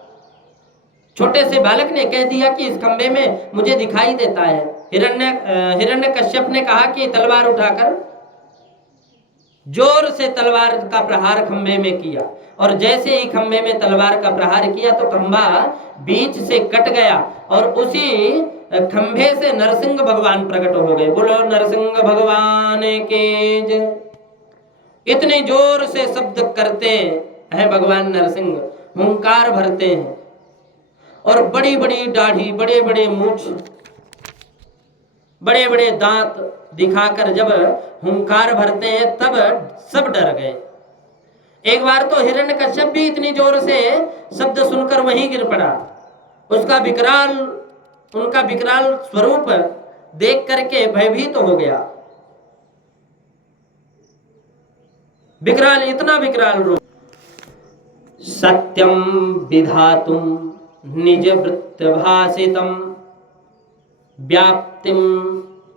छोटे से बालक ने कह दिया कि इस खंभे में मुझे दिखाई देता है। हिरण्यकश्यप ने कहा कि तलवार उठाकर जोर से तलवार का प्रहार खंभे में किया, और जैसे ही खंभे में तलवार का प्रहार किया तो खंभा बीच से कट गया और उसी खंभे से नरसिंह भगवान प्रकट हो गए। बोलो नरसिंह भगवान की जय। इतने जोर से शब्द करते हैं भगवान नरसिंह, हुंकार भरते हैं और बड़ी बड़ी दाढ़ी, बड़े बड़े मूछ, बड़े बड़े दांत दिखाकर जब हुंकार भरते हैं तब सब डर गए। एक बार तो हिरण्यकश्यप भी इतनी जोर से शब्द सुनकर वहीं गिर पड़ा। उनका विकराल स्वरूप देख करके भयभीत हो गया। विकराल, इतना विकराल रूप। सत्यम विधातुम निज वृत्त भासितम व्याप्तिम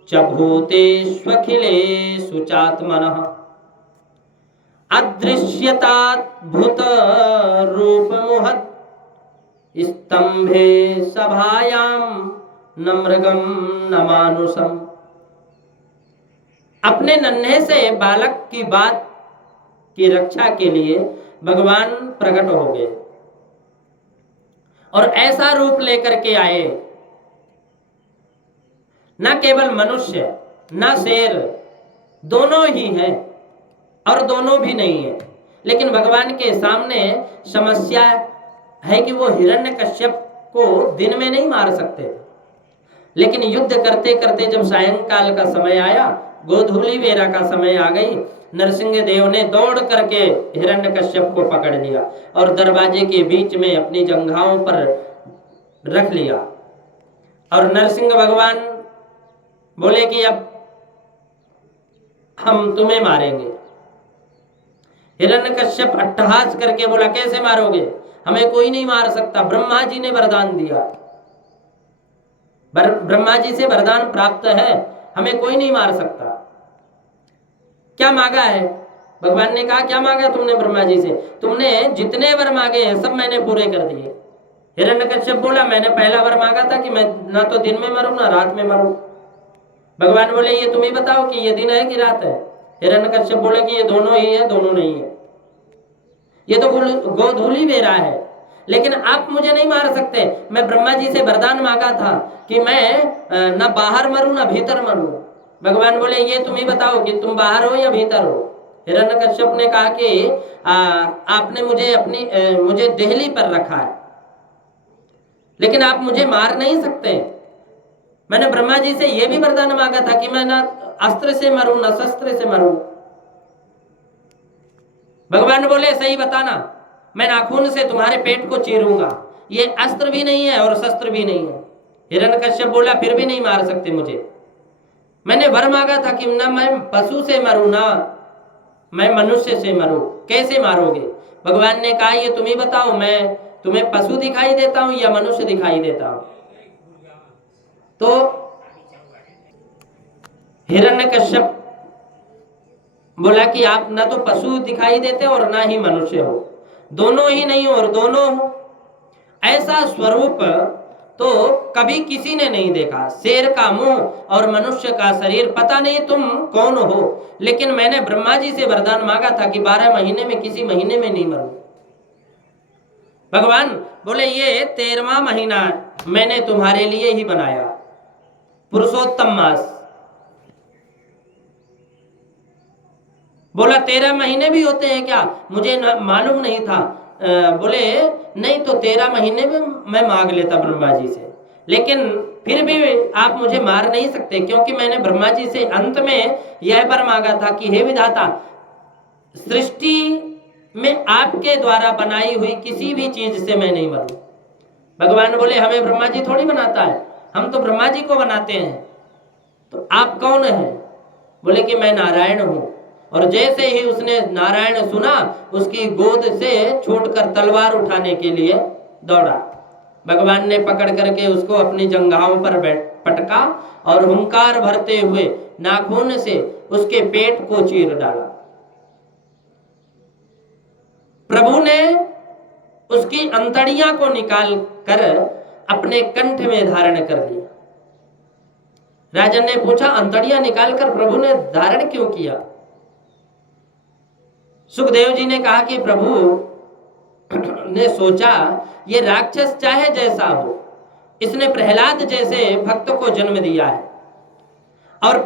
च भूतेष्वखिलेषु चात्मनः अदृश्यताद्भुत रूप मुहत् स्तंभे सभायाम न मृगम न मानुषम। अपने नन्हे से बालक की बात की रक्षा के लिए भगवान प्रकट हो गए और ऐसा रूप लेकर के आए, न केवल मनुष्य न शेर, दोनों ही हैं और दोनों भी नहीं है। लेकिन भगवान के सामने समस्या है कि वो हिरण्यकश्यप को दिन में नहीं मार सकते, लेकिन युद्ध करते करते जब सायंकाल का समय आया, गोधूली बेरा का समय आ गई, नरसिंह देव ने दौड़ करके हिरण्यकश्यप को पकड़ लिया और दरवाजे के बीच में अपनी जंघाओं पर रख लिया। और नरसिंह भगवान बोले कि अब हम तुम्हें मारेंगे। हिरण्यकश्यप अट्टहास करके बोला, कैसे मारोगे? हमें कोई नहीं मार सकता, ब्रह्मा जी ने वरदान दिया, ब्रह्मा जी से वरदान प्राप्त है, हमें कोई नहीं मार सकता। क्या मांगा है? भगवान ने कहा, क्या मांगा तुमने ब्रह्मा जी से? तुमने जितने वर मांगे हैं सब मैंने पूरे कर दिए। हिरण्यकश्यप बोला, मैंने पहला वर मांगा था कि मैं ना तो दिन में मरूं ना रात में मरूं। भगवान बोले, ये तुम ही बताओ कि ये दिन है कि रात है? हिरण्यकश्यप बोले कि ये दोनों ही है, दोनों नहीं है, ये तो गोधूली बेरा है, लेकिन आप मुझे नहीं मार सकते। मैं ब्रह्मा जी से वरदान मांगा था कि मैं ना बाहर मरूं ना भीतर मरूं, भगवान बोले ये तुम ही बताओ कि तुम बाहर हो या भीतर हो। हिरण्यकश्यप ने कहा कि आपने मुझे देहली पर रखा है, लेकिन आप मुझे मार नहीं सकते। मैंने ब्रह्मा जी से यह भी वरदान मांगा था कि मैं ना अस्त्र से मरूं ना शस्त्र से मरूं। भगवान बोले सही बताना, मैं नाखून से तुम्हारे पेट को चीरूंगा। ये अस्त्र भी नहीं है और शस्त्र भी नहीं है। हिरण्यकश्यप बोला फिर भी नहीं मार सकते मुझे। मैंने वर मांगा था कि ना मैं पशु से मरूं ना मैं मनुष्य से मरूं। कैसे मारोगे? भगवान ने कहा ये तुम ही बताओ, मैं तुम्हें पशु दिखाई देता हूं या मनुष्य दिखाई देता हूं? तो हिरण्यकश्यप बोला कि आप ना तो पशु दिखाई देते और ना ही मनुष्य हो, दोनों ही नहीं हो और दोनों हो। ऐसा स्वरूप तो कभी किसी ने नहीं देखा। शेर का मुंह और मनुष्य का शरीर, पता नहीं तुम कौन हो, लेकिन मैंने ब्रह्मा जी से वरदान मांगा था कि 12 महीने में किसी महीने में नहीं मरूं। भगवान बोले ये 13वां महीना मैंने तुम्हारे लिए ही बनाया, पुरुषोत्तम मास। बोला 13 महीने भी होते हैं क्या? मुझे मालूम नहीं था। बोले नहीं तो 13 महीने में मैं मांग लेता ब्रह्मा जी से, लेकिन फिर भी आप मुझे मार नहीं सकते, क्योंकि मैंने ब्रह्मा जी से अंत में यह वर मांगा था कि हे विधाता, सृष्टि में आपके द्वारा बनाई हुई किसी भी चीज से मैं नहीं मरूं। भगवान बोले हमें ब्रह्मा जी थोड़ी बनाता है, हम तो ब्रह्मा जी को बनाते हैं। तो आप कौन हैं? बोले कि मैं नारायण हूं। और जैसे ही उसने नारायण सुना, उसकी गोद से छूटकर तलवार उठाने के लिए दौड़ा। भगवान ने पकड़ करके उसको अपनी जंघाओं पर पटका और हुंकार भरते हुए नाखून से उसके पेट को चीर डाला। प्रभु ने उसकी अंतड़ियां को निकाल कर अपने कंठ में धारण कर लिया। राजन ने पूछा अंतड़ियां निकालकर प्रभु ने धारण क्यों किया? सुखदेव जी ने कहा कि प्रभु ने सोचा ये राक्षस चाहे जैसा हो, इसने प्रहलाद जैसे भक्त को जन्म दिया है, और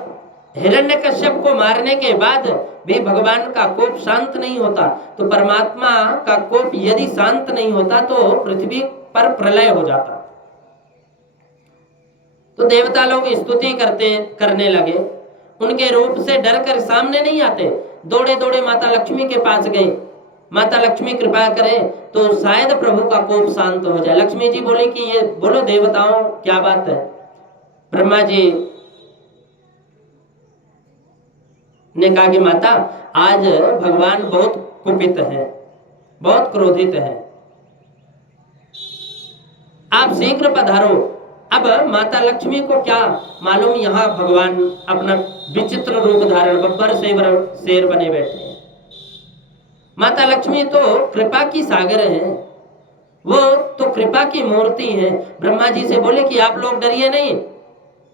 हिरण्यकश्यप को मारने के बाद भी भगवान का कोप शांत नहीं होता, तो परमात्मा का कोप यदि शांत नहीं होता तो पृथ्वी पर प्रलय हो जाता। तो देवता लोग स्तुति करने लगे। उनके रूप से डर कर सामने नहीं आते, दौड़े दौड़े माता लक्ष्मी के पास गए। माता लक्ष्मी कृपा करे तो शायद प्रभु का कोप शांत हो जाए। लक्ष्मी जी बोले कि ये बोलो देवताओं क्या बात है? ब्रह्मा जी ने कहा कि माता आज भगवान बहुत कुपित हैं, बहुत क्रोधित हैं, आप शीघ्र पधारो। अब माता लक्ष्मी को क्या मालूम यहाँ भगवान अपना विचित्र रूप धारण बब्बर शेर बने बैठे हैं। माता लक्ष्मी तो कृपा की सागर है, वो तो कृपा की मूर्ति है। ब्रह्मा जी से बोले कि आप लोग डरिए नहीं,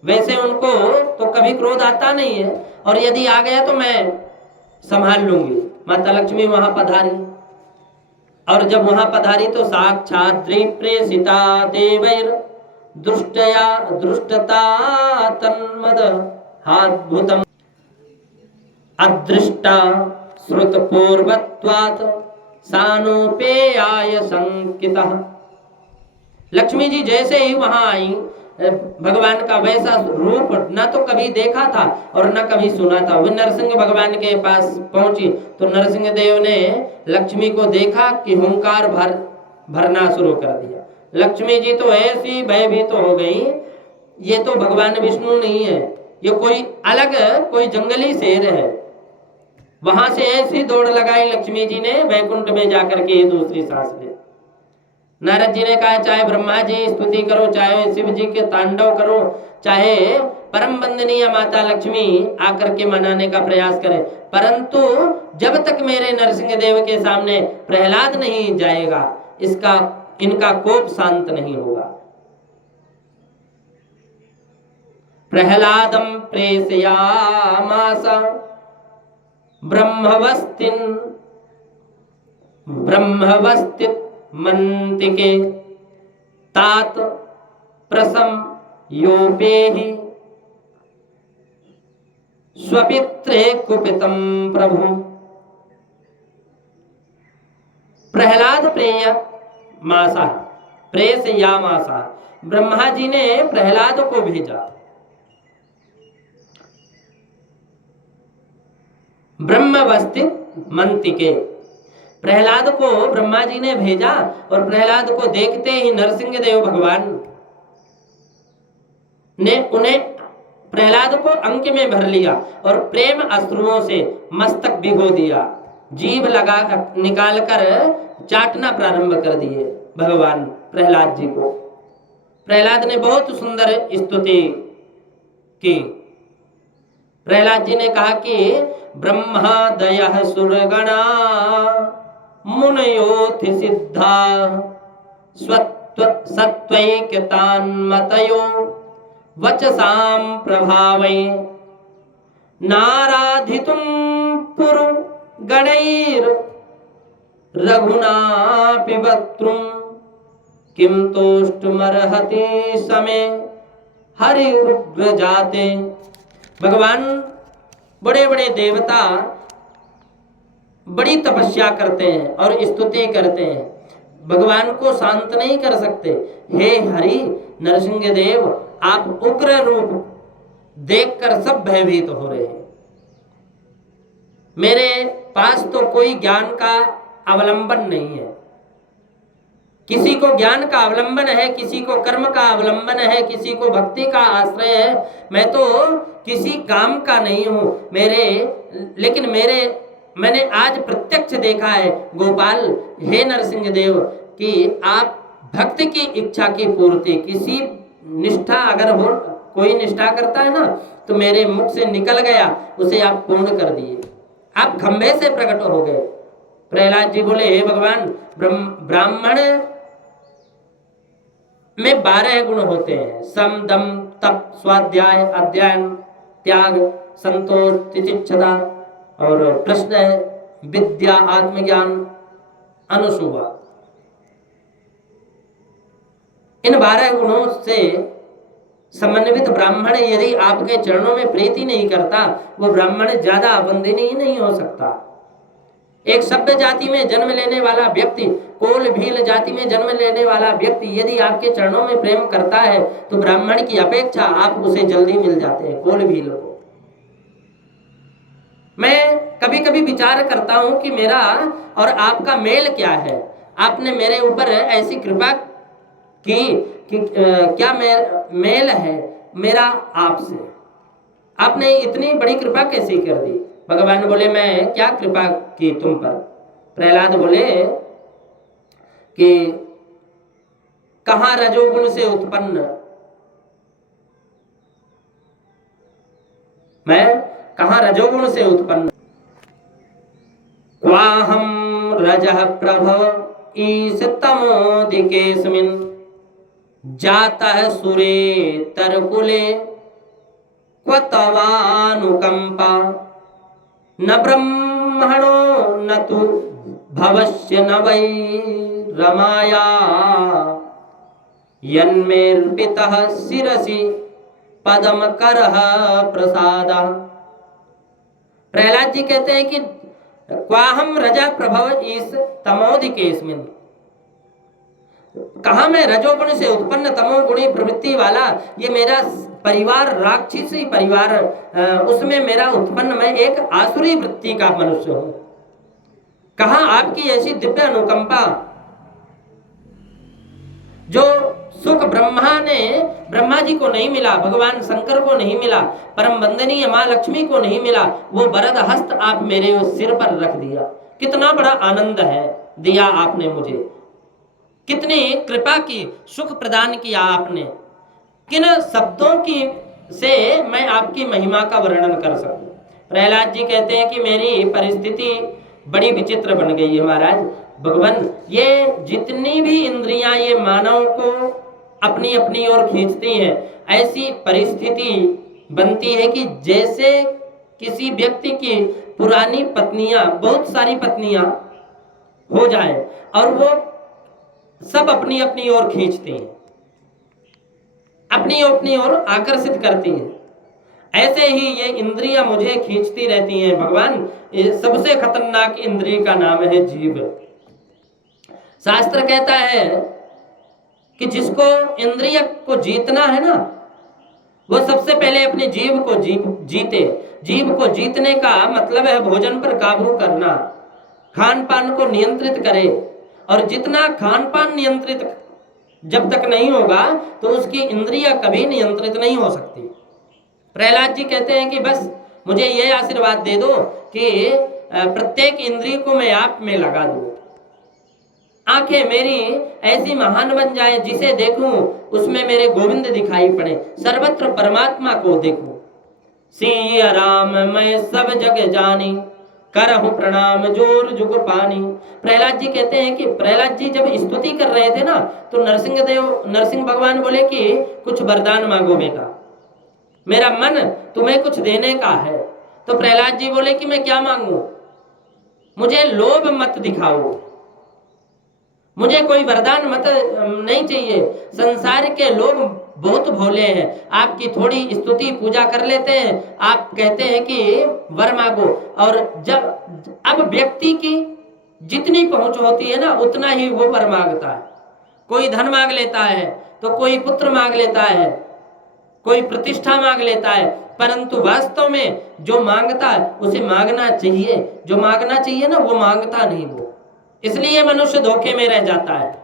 वैसे उनको तो कभी क्रोध आता नहीं है, और यदि आ गया तो मैं संभाल लूंगी। माता लक्ष्मी वहां पधारी, और जब वहां पधारी तो साक्षात प्रेषिता देवैर दृष्टता तन्मद हाद्भुतम अदृष्टा श्रुत पूर्वत्वात् सानोपेयाय संकितः। लक्ष्मी जी जैसे ही वहां आई, भगवान का वैसा रूप न तो कभी देखा था और न कभी सुना था। वो नरसिंह भगवान के पास पहुंची तो नरसिंह देव ने लक्ष्मी को देखा कि हुंकार भरना शुरू कर दिया। लक्ष्मी जी तो ऐसी भयभीत तो हो गई, ये तो भगवान विष्णु नहीं है, ये कोई अलग कोई जंगली शेर है। वहां से ऐसी दौड़ लगाई लक्ष्मी जी ने वैकुंठ में जाकर के दूसरी सांस ले। नारद जी ने कहा चाहे ब्रह्मा जी स्तुति करो, चाहे शिव जी के तांडव करो, चाहे परम वंदनीय माता लक्ष्मी आकर के मनाने का प्रयास करे, परंतु जब तक मेरे नरसिंह देव के सामने प्रहलाद नहीं जाएगा इनका कोप शांत नहीं होगा। प्रहलादम प्रेषयामास ब्रह्मवस्थित मंतिके तात प्रसम योपेहि स्वपित्रे कुपितम प्रभु। प्रहलाद प्रेय मासा, प्रेस या मासा, ब्रह्मा जी ने प्रहलाद को भेजा। ब्रह्मवस्थित मंतिके, प्रहलाद को ब्रह्मा जी ने भेजा और प्रहलाद को देखते ही नरसिंह देव भगवान ने उन्हें, प्रहलाद को अंक में भर लिया और प्रेम अश्रुओं से मस्तक भिगो दिया। जीभ लगा निकालकर चाटना प्रारंभ कर दिए भगवान प्रहलाद जी को। प्रहलाद ने बहुत सुंदर स्तुति की। प्रहलाद जी ने कहा कि ब्रह्मादयः सुरगणा मुनयोऽथि सिद्धा सत्वैक्यतान्मतयो वचसां प्रभावै नाराधितुं पुरु गणैर् रघुनापि वक्तुं किं तोष्टुमर्हति समे हरिरुग्रजाते। भगवान बड़े बड़े देवता बड़ी तपस्या करते हैं और स्तुति करते हैं, भगवान को शांत नहीं कर सकते। हे हरि नरसिंह देव, आप उग्र रूप देखकर सब भयभीत हो रहे हैं। मेरे पास तो कोई ज्ञान का अवलंबन नहीं है। किसी को ज्ञान का अवलंबन है, किसी को कर्म का अवलंबन है, किसी को भक्ति का आश्रय है। मैं तो किसी काम का नहीं हूं। लेकिन मैंने आज प्रत्यक्ष देखा है गोपाल, हे नरसिंह देव, कि आप भक्ति की इच्छा की पूर्ति, किसी निष्ठा अगर हो, कोई निष्ठा करता है ना, तो मेरे मुख से निकल गया, उसे आप पूर्ण कर दिए। आप खंभे से प्रकट हो गए। प्रहलाद जी बोले, हे भगवान, ब्राह्मण में 12 गुण होते हैं। सम, दम, तप, स्वाध्याय, अध्ययन, त्याग, संतोष, तितिक्षता और प्रश्न, विद्या, आत्मज्ञान, अनुसूवा। इन 12 गुणों से समन्वित ब्राह्मण यदि आपके चरणों में प्रीति नहीं करता, वो ब्राह्मण ज्यादा वंदनीय नहीं हो सकता। एक सभ्य जाति में जन्म लेने वाला व्यक्ति, कोल भील जाति में जन्म लेने वाला व्यक्ति यदि आपके चरणों में प्रेम करता है तो ब्राह्मण की अपेक्षा आप उसे जल्दी मिल जाते हैं, कोल भील को। मैं कभी कभी विचार करता हूं कि मेरा और आपका मेल क्या है। आपने मेरे ऊपर ऐसी कृपा की कि क्या मेल है मेरा आपसे? आपने इतनी बड़ी कृपा कैसे कर दी? भगवान बोले, मैं क्या कृपा की तुम पर? प्रहलाद बोले कि कहां रजोगुण से उत्पन्न, मैं कहां रजोगुण से उत्पन्न? क्वाहं रजः प्रभव ईश तमोदिकेस्मिन् जातः सुरे तरकुले क्व तवानुकंपा न ब्रह्मणो न तु भवस्य न वै रमाया यन्मेर्पितः शिरसि पदम करः प्रसादः। प्रहलाद जी कहते हैं कि क्वाहम रजा प्रभव इस तमोदिकेस्मिन्, कहा मैं रजोगुण से उत्पन्न तमोगुणी प्रवृत्ति वाला ये मेरा परिवार राक्षसी परिवार, उसमें मेरा उत्पन्न मैं एक आसुरी वृत्ति का मनुष्य हूं। कहा आपकी ऐसी दिव्य अनुकंपा, जो सुख ब्रह्मा जी को नहीं मिला, भगवान शंकर को नहीं मिला, परम वंदनीय मां लक्ष्मी को नहीं मिला, वो वरद हस्त आप मेरे सिर पर रख दिया। कितना बड़ा आनंद है दिया आपने मुझे, कितनी कृपा की, सुख प्रदान किया आपने। किन शब्दों की से मैं आपकी महिमा का वर्णन कर सकूं? प्रहलाद जी कहते हैं कि मेरी परिस्थिति बड़ी विचित्र बन गई है महाराज। भगवान, ये जितनी भी इंद्रियां ये मानव को अपनी अपनी ओर खींचती हैं, ऐसी परिस्थिति बनती है कि जैसे किसी व्यक्ति की पुरानी पत्नियां, बहुत सारी पत्नियां हो जाएं और वो सब अपनी अपनी ओर खींचती हैं, अपनी अपनी ओर आकर्षित करती हैं। ऐसे ही ये इंद्रियां मुझे खींचती रहती हैं भगवान। ये सबसे खतरनाक इंद्रिय का नाम है जीव। शास्त्र कहता है कि जिसको इंद्रिय को जीतना है ना, वो सबसे पहले अपने जीव को जीते। जीव को जीतने का मतलब है भोजन पर काबू करना, खान पान को नियंत्रित करे। और जितना खान पान नियंत्रित जब तक नहीं होगा तो उसकी इंद्रियां कभी नियंत्रित नहीं हो सकती। प्रहलाद जी कहते हैं कि बस मुझे ये आशीर्वाद दे दो कि प्रत्येक इंद्रिय को मैं आप में लगा दूं, आंखें मेरी ऐसी महान बन जाए जिसे देखूं उसमें मेरे गोविंद दिखाई पड़े, सर्वत्र परमात्मा को देखूं। सिया राम मैं सब जग जानी, करहूं प्रणाम जोर जुग पानी। प्रहलाद जी कहते हैं कि प्रहलाद जी जब स्तुति कर रहे थे ना, तो नरसिंह भगवान बोले कि कुछ वरदान मांगो बेटा, मेरा मन तुम्हें कुछ देने का है। तो प्रहलाद जी बोले कि मैं क्या मांगू, मुझे लोभ मत दिखाओ, मुझे कोई वरदान मत नहीं चाहिए। संसार के लोग बहुत भोले हैं, आपकी थोड़ी स्तुति पूजा कर लेते हैं, आप कहते हैं कि वर मांगो। और जब अब व्यक्ति की जितनी पहुंच होती है ना, उतना ही वो वर मांगता है। कोई धन मांग लेता है, तो कोई पुत्र मांग लेता है, कोई प्रतिष्ठा मांग लेता है, परंतु वास्तव में जो मांगता है उसे मांगना चाहिए। जो मांगना चाहिए ना, वो मांगता नहीं वो, इसलिए मनुष्य धोखे में रह जाता है।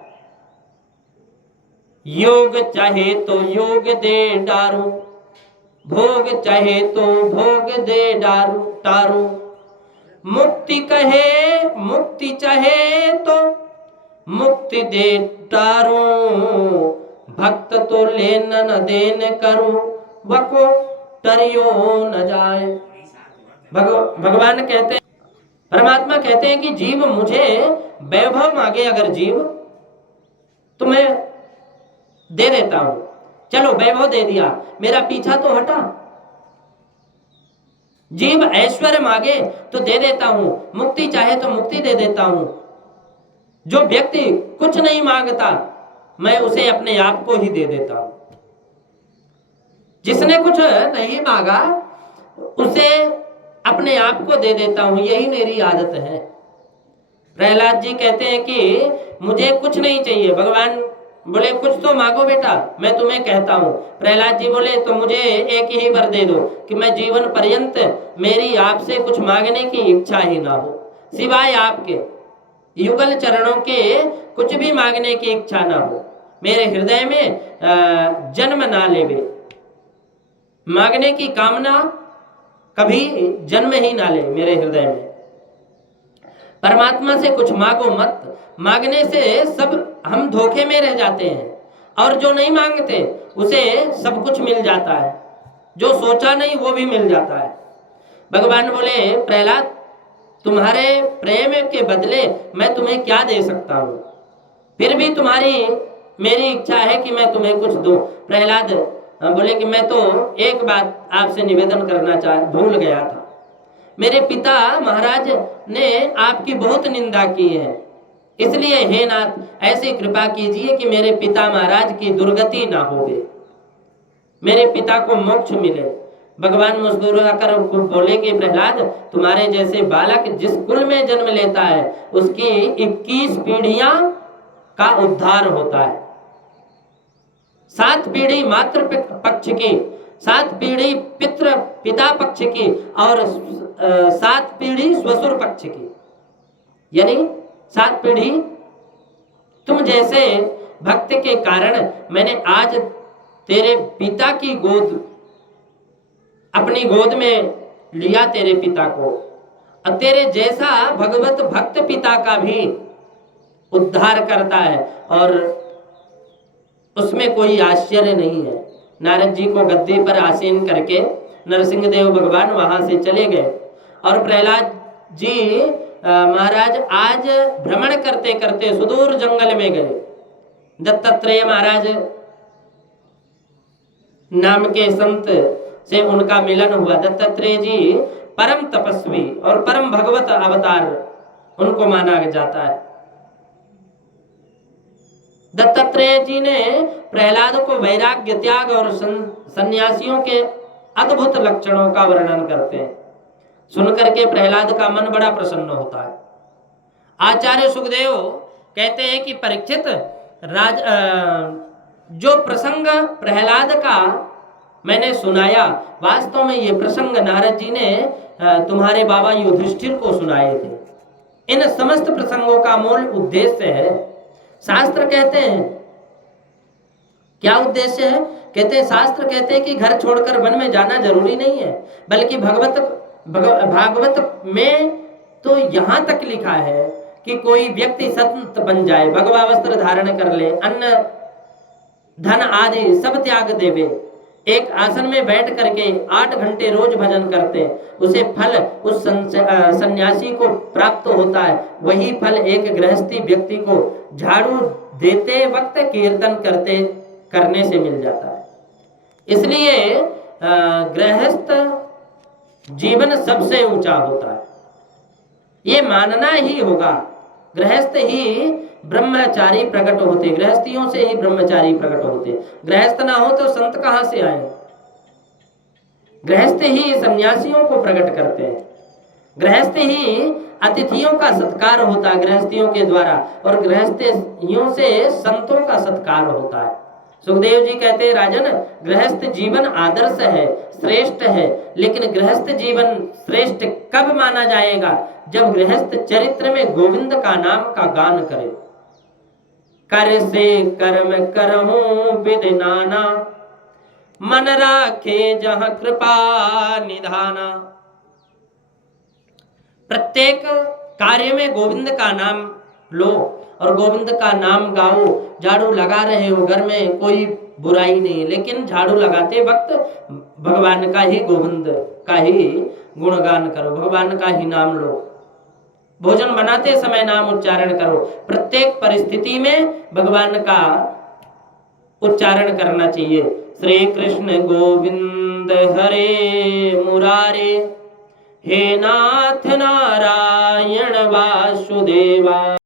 योग चाहे तो योग दे डारू, भोग चाहे तो भोग दे डारू टारू। मुक्ति कहे मुक्ति चाहे तो मुक्ति दे टारू, भक्त तो लेन न देन करूं, बको टरियो न जाए। भगवान कहते हैं, परमात्मा कहते हैं कि जीव मुझे वैभव मांगे अगर जीव, तो मैं दे देता हूं। चलो वैभव दे दिया, मेरा पीछा तो हटा। जीव ऐश्वर्य मांगे तो दे देता हूं, मुक्ति चाहे तो मुक्ति दे देता हूं। जो व्यक्ति कुछ नहीं मांगता, मैं उसे अपने आप को ही दे देता हूं। जिसने कुछ नहीं मांगा उसे अपने आप को दे देता हूं, यही मेरी आदत है। प्रहलाद जी कहते हैं कि मुझे कुछ नहीं चाहिए। भगवान बोले कुछ तो मांगो बेटा, मैं तुम्हें कहता हूं। प्रहलाद जी बोले तो मुझे एक ही वर दे दो कि मैं जीवन पर्यंत मेरी आपसे कुछ मांगने की इच्छा ही ना हो, सिवाय आपके युगल चरणों के कुछ भी मांगने की इच्छा ना हो, मेरे हृदय में जन्म ना लेवे, मांगने की कामना कभी जन्म ही ना ले मेरे हृदय में। परमात्मा से कुछ मांगो मत, मांगने से सब हम धोखे में रह जाते हैं। और जो नहीं मांगते उसे सब कुछ मिल जाता है, जो सोचा नहीं वो भी मिल जाता है। भगवान बोले प्रहलाद, तुम्हारे प्रेम के बदले मैं तुम्हें क्या दे सकता हूं, फिर भी तुम्हारी मेरी इच्छा है कि मैं तुम्हें कुछ दूं। प्रहलाद बोले कि मैं तो एक बात आपसे निवेदन करना भूल गया था। मेरे पिता महाराज ने आपकी बहुत निंदा की है, इसलिए हे नाथ ऐसी कृपा कीजिए कि मेरे पिता महाराज की दुर्गति ना होवे, मेरे पिता को मोक्ष मिले। भगवान मुस्कुराकर बोले कि प्रहलाद, तुम्हारे जैसे बालक जिस कुल में जन्म लेता है उसकी 21 पीढ़ियां का उद्धार होता है। 7 पीढ़ी मातृ पक्ष की, 7 पीढ़ी पिता पक्ष की और 7 पीढ़ी ससुर पक्ष की, यानी 7 पीढ़ी तुम जैसे भक्त के कारण मैंने आज तेरे पिता की गोद अपनी गोद में लिया, तेरे पिता को। और तेरे जैसा भगवत भक्त पिता का भी उद्धार करता है, और उसमें कोई आश्चर्य नहीं है। नारद जी को गद्दे पर आसीन करके नरसिंह देव भगवान वहां से चले गए, और प्रहलाद जी महाराज आज भ्रमण करते करते सुदूर जंगल में गए। दत्तात्रेय महाराज नाम के संत से उनका मिलन हुआ। दत्तात्रेय जी परम तपस्वी और परम भगवत अवतार उनको माना जाता है। दत्तात्रेय जी ने प्रहलाद को वैराग्य, त्याग और सन्यासियों के अद्भुत लक्षणों का वर्णन करते हैं। सुनकर के प्रहलाद का मन बड़ा प्रसन्न होता है। आचार्य सुखदेव कहते हैं कि परीक्षित जो प्रसंग प्रहलाद का मैंने सुनाया, वास्तव में ये प्रसंग नारद जी ने तुम्हारे बाबा युधिष्ठिर को सुनाए थे। इन समस्त प्रसंगों का मूल उद्देश्य है, शास्त्र कहते हैं, क्या उद्देश्य है? कहते हैं, शास्त्र कहते हैं कि घर छोड़कर वन में जाना जरूरी नहीं है, बल्कि भागवत में तो यहाँ तक लिखा है कि कोई व्यक्ति संत बन जाए, भगवा वस्त्र धारण कर ले, अन्न धन आदि सब त्याग देवे, एक आसन में बैठ करके 8 घंटे रोज भजन करते, उसे फल उस सन्यासी को प्राप्त होता है। वही फल एक गृहस्थी व्यक्ति को झाड़ू देते वक्त कीर्तन करने से मिल जाता है। इसलिए गृहस्थ जीवन सबसे ऊंचा होता है, ये मानना ही होगा। गृहस्थ ही ब्रह्मचारी प्रकट होते, गृहस्थियों से ही ब्रह्मचारी प्रकट होते। गृहस्थ ना हो तो संत कहां से आए? गृहस्थ ही सन्यासियों को प्रकट करते हैं, गृहस्थ ही अतिथियों का सत्कार होता है गृहस्थियों के द्वारा, और गृहस्थियों से संतों का सत्कार होता है। सुखदेव जी कहते हैं, राजन, गृहस्थ जीवन आदर्श है, श्रेष्ठ है, लेकिन गृहस्थ जीवन श्रेष्ठ कब माना जाएगा? जब गृहस्थ चरित्र में गोविंद का नाम का गान करे। कर से कर्म करहूं विधि नाना, मन राखे जहां कृपा निधाना। प्रत्येक कार्य में गोविंद का नाम लो और गोविंद का नाम गाओ। झाड़ू लगा रहे हो घर में, कोई बुराई नहीं, लेकिन झाड़ू लगाते वक्त भगवान का ही, गोविंद का ही गुणगान करो, भगवान का ही नाम लो। भोजन बनाते समय नाम उच्चारण करो। प्रत्येक परिस्थिति में भगवान का उच्चारण करना चाहिए। श्री कृष्ण गोविंद हरे मुरारे, हे नाथ नारायण वासुदेवा।